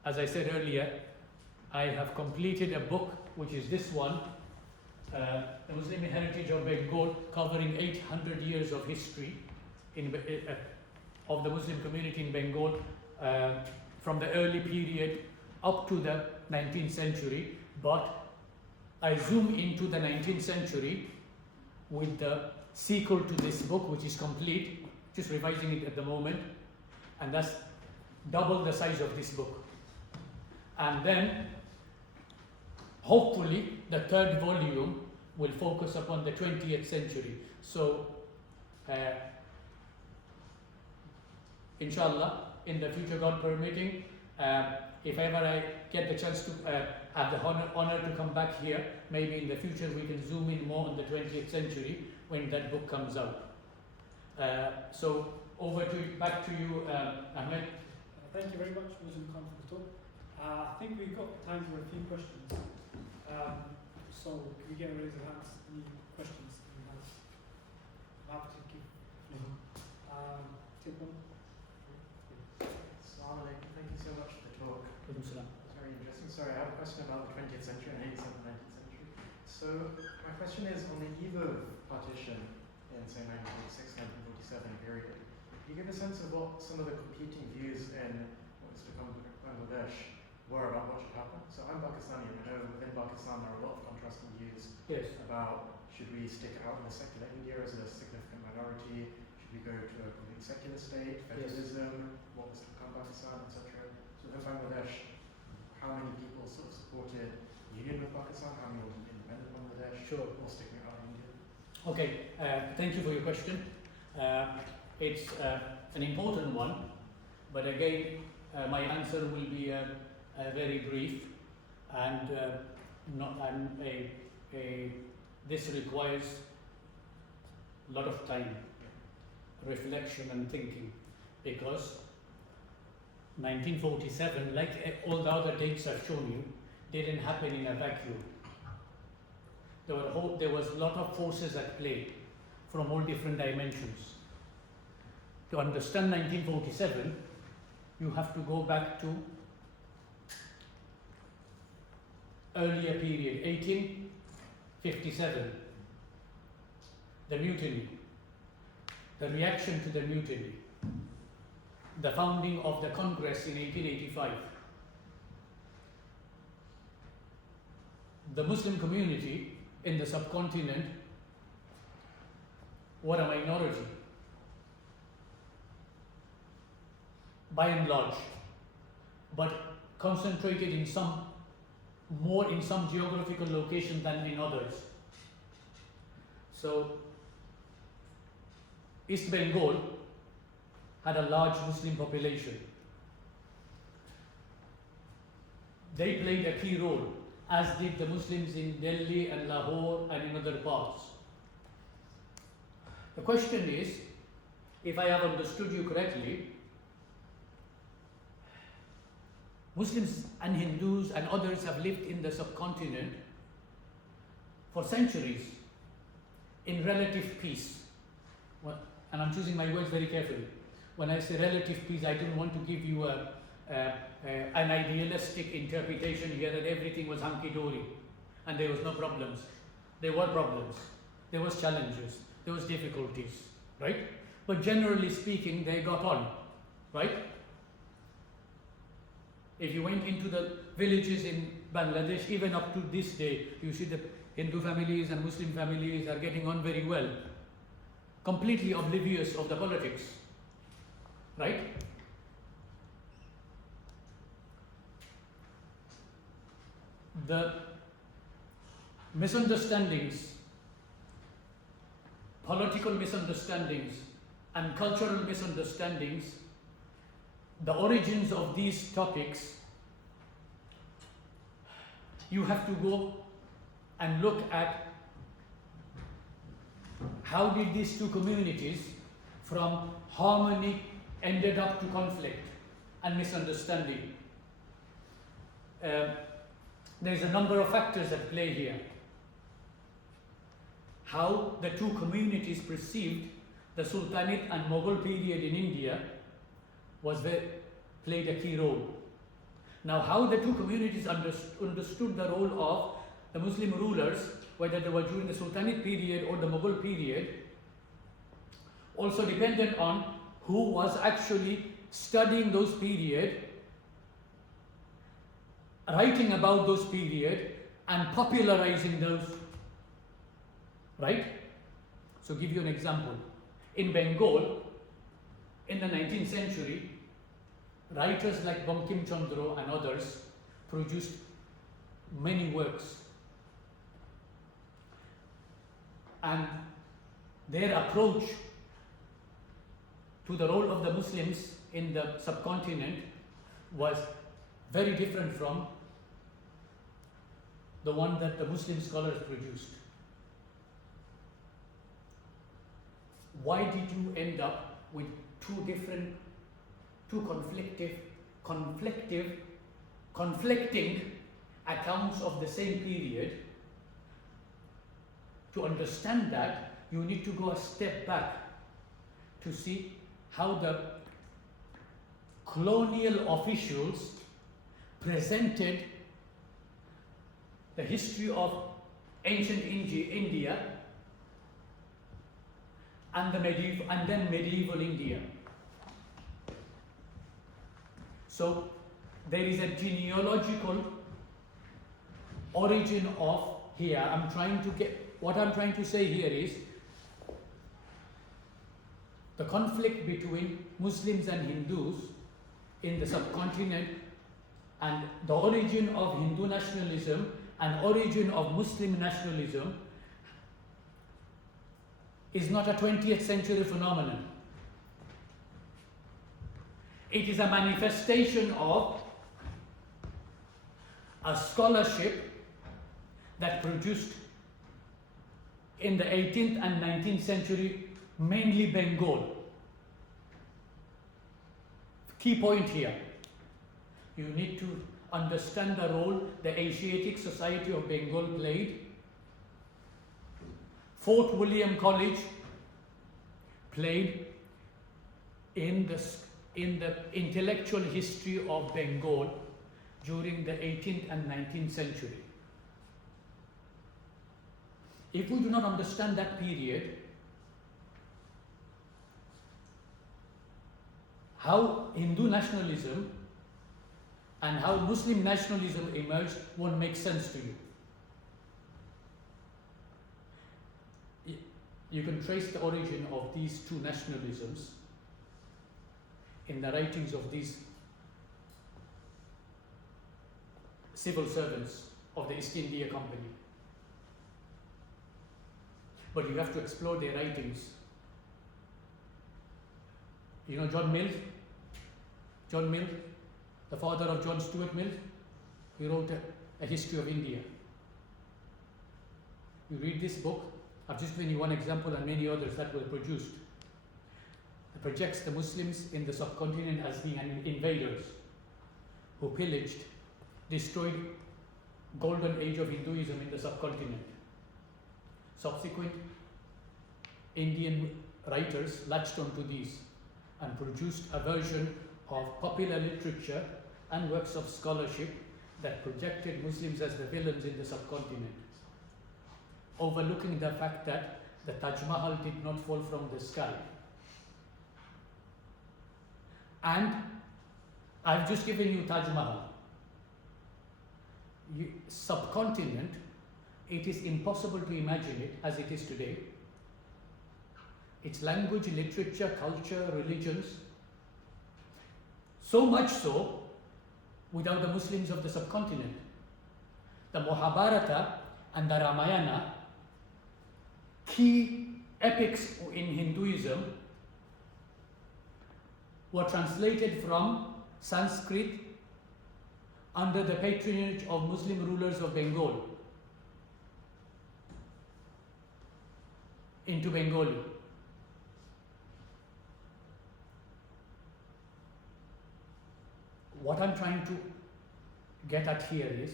as I said earlier, I have completed a book, which is this one, The Muslim Heritage of Bengal, covering 800 years of history of the Muslim community in Bengal, from the early period up to the 19th century. But I zoom into the 19th century with the sequel to this book, which is complete, just revising it at the moment, and that's double the size of this book. And then, hopefully, the third volume will focus upon the 20th century. So, inshallah, in the future, God permitting, if ever I get the chance to have the honor to come back here, maybe in the future we can zoom in more on the 20th century when that book comes out. So back to you, Ahmed. Thank you very much, Mr. Khan, for the talk. I think we've got time for a few questions. So can we get a raise of hands? Any questions? I'm happy to give. Take one. Assalamu alaikum. Thank you so much for the talk. It was very interesting. Sorry, I have a question about the 20th century and maybe some of the 19th century. So my question is, on the eve of partition in, say, 1946, 1947 period, can you give a sense of what some of the competing views in what is to come Bangladesh were about what should happen? So I'm Pakistani, and I know within Pakistan there are a lot of contrasting views about should we stick out in the secular India as a significant minority, should we go to a complete secular state, federalism, what was to become Pakistan, etc. So within Bangladesh, how many people sort of supported union with Pakistan, how many wanted independent Bangladesh, or sticking out in India? Okay, thank you for your question. It's an important one, but again, my answer will be very brief, and this requires a lot of time, reflection and thinking, because 1947, like all the other dates I've shown you, didn't happen in a vacuum. There was a lot of forces at play from all different dimensions. To understand 1947, you have to go back to earlier period, 1857, the mutiny, the reaction to the mutiny, the founding of the Congress in 1885. The Muslim community in the subcontinent were a minority, by and large, but concentrated in some geographical location than in others. So East Bengal had a large Muslim population. They played a key role, as did the Muslims in Delhi and Lahore and in other parts. The question is, if I have understood you correctly, Muslims and Hindus and others have lived in the subcontinent for centuries in relative peace. And I'm choosing my words very carefully. When I say relative peace, I don't want to give you an idealistic interpretation here that everything was hunky-dory and there was no problems. There were problems, there was challenges, there was difficulties, right? But generally speaking, they got on, right? If you went into the villages in Bangladesh, even up to this day, you see the Hindu families and Muslim families are getting on very well, completely oblivious of the politics, right? The misunderstandings, political misunderstandings and cultural misunderstandings, the origins of these topics, you have to go and look at how did these two communities from harmony ended up to conflict and misunderstanding. There's a number of factors at play here. How the two communities perceived the Sultanate and Mughal period in India played a key role. Now, how the two communities understood the role of the Muslim rulers, whether they were during the Sultanate period or the Mughal period, also depended on who was actually studying those period, writing about those period, and popularizing those, right? So give you an example. In Bengal, in the 19th century, writers like Bankim Chandra and others produced many works. And their approach to the role of the Muslims in the subcontinent was very different from the one that the Muslim scholars produced. Why did you end up with two conflicting accounts of the same period? To understand that, you need to go a step back to see how the colonial officials presented the history of ancient India and then medieval India. So there is a genealogical origin of here. What I'm trying to say here is the conflict between Muslims and Hindus in the subcontinent, and the origin of Hindu nationalism and origin of Muslim nationalism is not a 20th century phenomenon. It is a manifestation of a scholarship that produced in the 18th and 19th century, mainly Bengal. Key point here, you need to understand the role the Asiatic Society of Bengal played. Fort William College played in the intellectual history of Bengal during the 18th and 19th century. If we do not understand that period, how Hindu nationalism and how Muslim nationalism emerged won't make sense to you. You can trace the origin of these two nationalisms in the writings of these civil servants of the East India Company. But you have to explore their writings. You know John Mill? John Mill, the father of John Stuart Mill, he wrote A History of India. You read this book, I've just given you one example and many others that were produced. It projects the Muslims in the subcontinent as being invaders who pillaged, destroyed golden age of Hinduism in the subcontinent. Subsequent Indian writers latched onto these and produced a version of popular literature and works of scholarship that projected Muslims as the villains in the subcontinent, overlooking the fact that the Taj Mahal did not fall from the sky. And I've just given you Taj Mahal. Subcontinent, it is impossible to imagine it as it is today. Its language, literature, culture, religions, so much so without the Muslims of the subcontinent. The Mahabharata and the Ramayana, key epics in Hinduism, were translated from Sanskrit under the patronage of Muslim rulers of Bengal into Bengali. What I'm trying to get at here is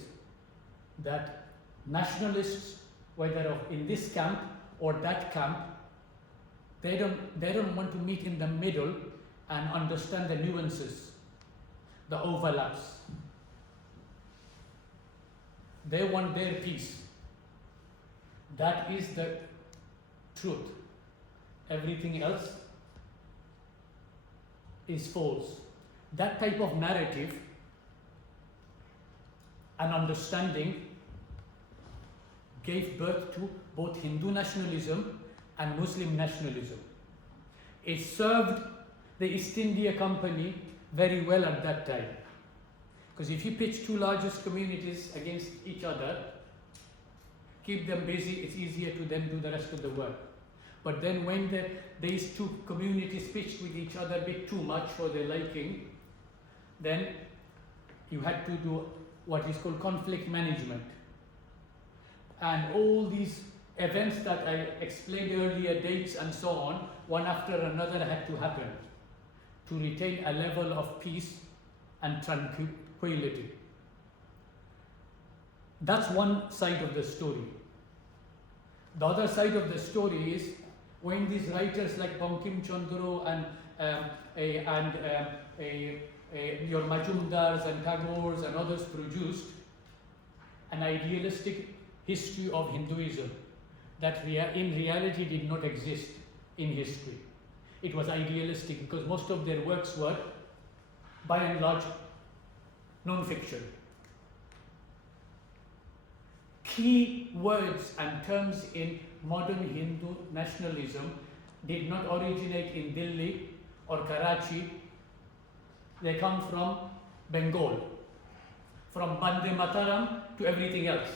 that nationalists, whether in this camp or that camp, they don't want to meet in the middle and understand the nuances, the overlaps. They want their peace. That is the truth. Everything else is false. That type of narrative and understanding gave birth to both Hindu nationalism and Muslim nationalism. It served the East India Company very well at that time. Because if you pitch two largest communities against each other, keep them busy, it's easier to then do the rest of the work. But then when these two communities pitched with each other a bit too much for their liking, then you had to do what is called conflict management. And all these events that I explained earlier, dates and so on, one after another had to happen to retain a level of peace and tranquility. That's one side of the story. The other side of the story is when these writers like Bankim Chandra and your Majumdars and Tagores and others produced an idealistic history of Hinduism that in reality did not exist in history. It was idealistic because most of their works were, by and large, non-fiction. Key words and terms in modern Hindu nationalism did not originate in Delhi or Karachi. They come from Bengal, from Bande Mataram to everything else.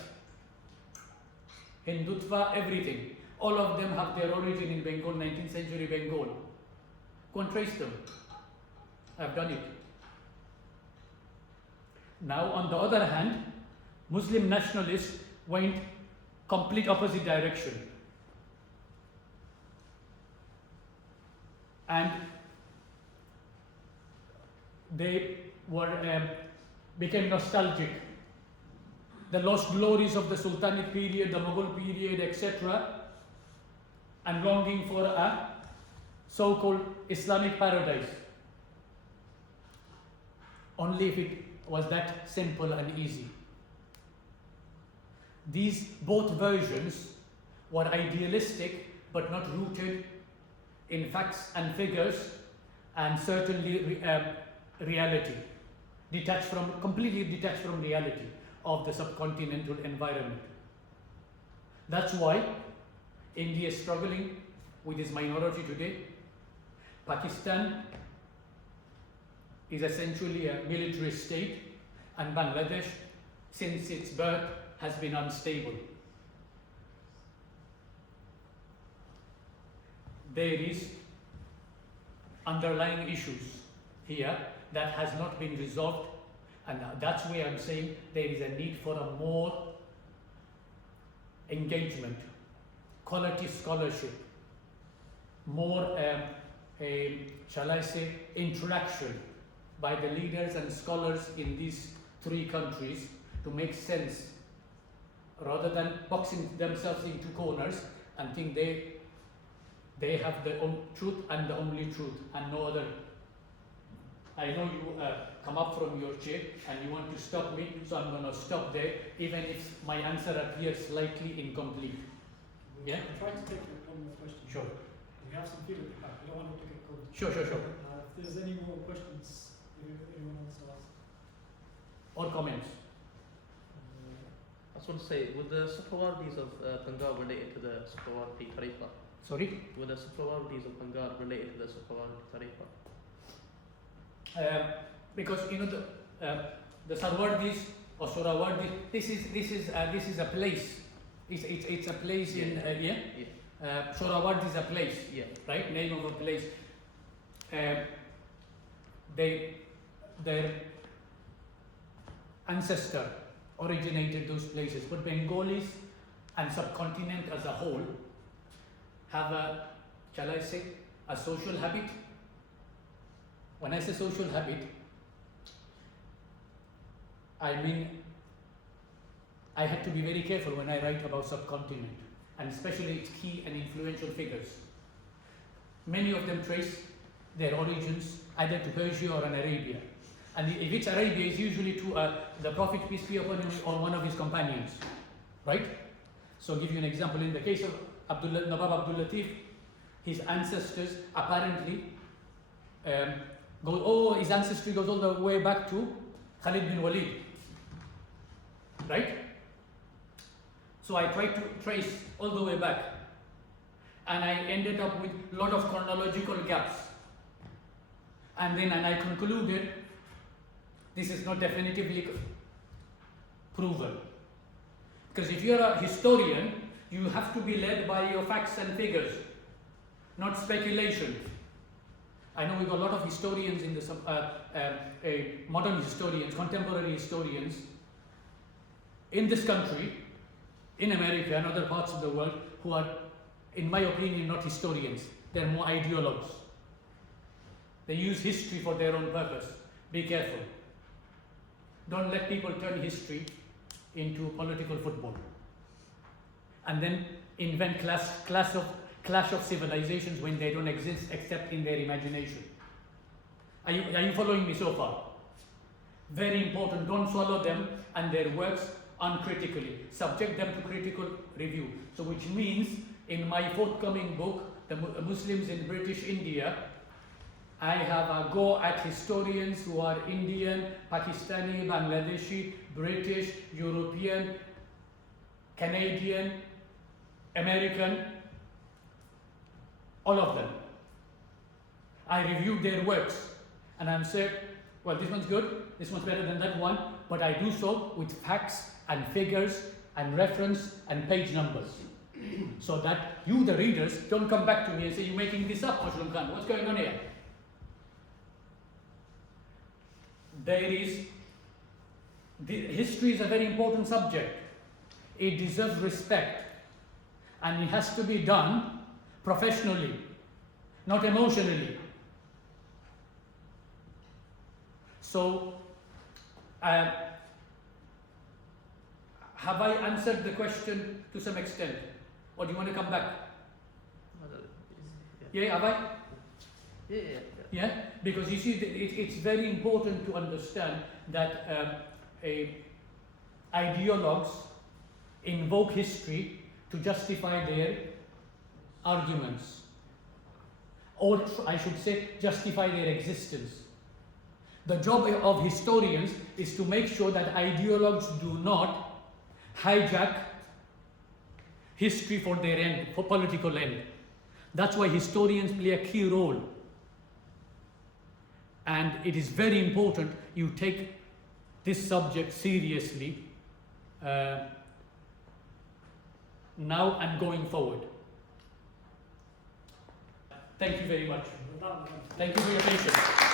Hindutva, everything. All of them have their origin in Bengal, 19th century Bengal. Go and trace them. I've done it. Now, on the other hand, Muslim nationalists went complete opposite direction. And they became nostalgic. The lost glories of the Sultanate period, the Mughal period, etc., and longing for a so-called Islamic paradise. Only if it was that simple and easy. These both versions were idealistic but not rooted in facts and figures and certainly reality, completely detached from reality of the subcontinental environment. That's why India is struggling with its minority today. Pakistan is essentially a military state, and Bangladesh, since its birth, has been unstable. There is underlying issues here that has not been resolved And that's where I'm saying there is a need for a more engagement, quality scholarship, more, shall I say, interaction by the leaders and scholars in these three countries to make sense, rather than boxing themselves into corners and think they have the own truth and the only truth and no other. I know you come up from your chair and you want to stop me, so I'm going to stop there, even if my answer appears slightly incomplete. Yeah? Try to take one more question. Sure. We have some people at the back. We don't want to get covered. Sure. If there's any more questions, if anyone wants to ask. Or comments? I just want to say, were the Safawardis of Bengal related to the Safawardi Tariqa? Sorry? Were the Safawardis of Bengal related to the Safawardi Tariqa? Because the Sarwardis or Surawardis, this is a place. It's a place in Suraward is a place, right? Name of a place. Their ancestor originated those places, but Bengalis and subcontinent as a whole have a, shall I say, a social habit. When I say social habit, I mean I had to be very careful when I write about subcontinent, and especially its key and influential figures. Many of them trace their origins either to Persia or in Arabia. And if it's Arabia, it's usually to the Prophet, peace be upon him, or one of his companions, right? So I'll give you an example. In the case of Nawab Abdul Latif, his ancestors apparently his ancestry goes all the way back to Khalid bin Walid, right? So I tried to trace all the way back, and I ended up with a lot of chronological gaps. And I concluded this is not definitively proven. Because if you're a historian, you have to be led by your facts and figures, not speculation. I know we've got a lot of historians in the modern historians, contemporary historians in this country, in America and other parts of the world, who are, in my opinion, not historians. They're more ideologues. They use history for their own purpose. Be careful. Don't let people turn history into political football and then invent clash of civilizations when they don't exist except in their imagination. Are you following me so far? Very important. Don't swallow them and their works uncritically. Subject them to critical review. So which means in my forthcoming book, The Muslims in British India, I have a go at historians who are Indian, Pakistani, Bangladeshi, British, European, Canadian, American, all of them. I reviewed their works and I'm saying, well, this one's good, this one's better than that one, but I do so with facts and figures and reference and page numbers. So that you, the readers, don't come back to me and say, you're making this up, Mojlum Khan, what's going on here? History is a very important subject. It deserves respect, and it has to be done professionally, not emotionally. So, have I answered the question to some extent, or do you want to come back? Yeah, have I? Yeah, because you see, it's very important to understand that ideologues invoke history to justify their arguments, or I should say, justify their existence. The job of historians is to make sure that ideologues do not hijack history for their end, for political end. That's why historians play a key role. And it is very important you take this subject seriously now and going forward. Thank you very much. Thank you for your patience.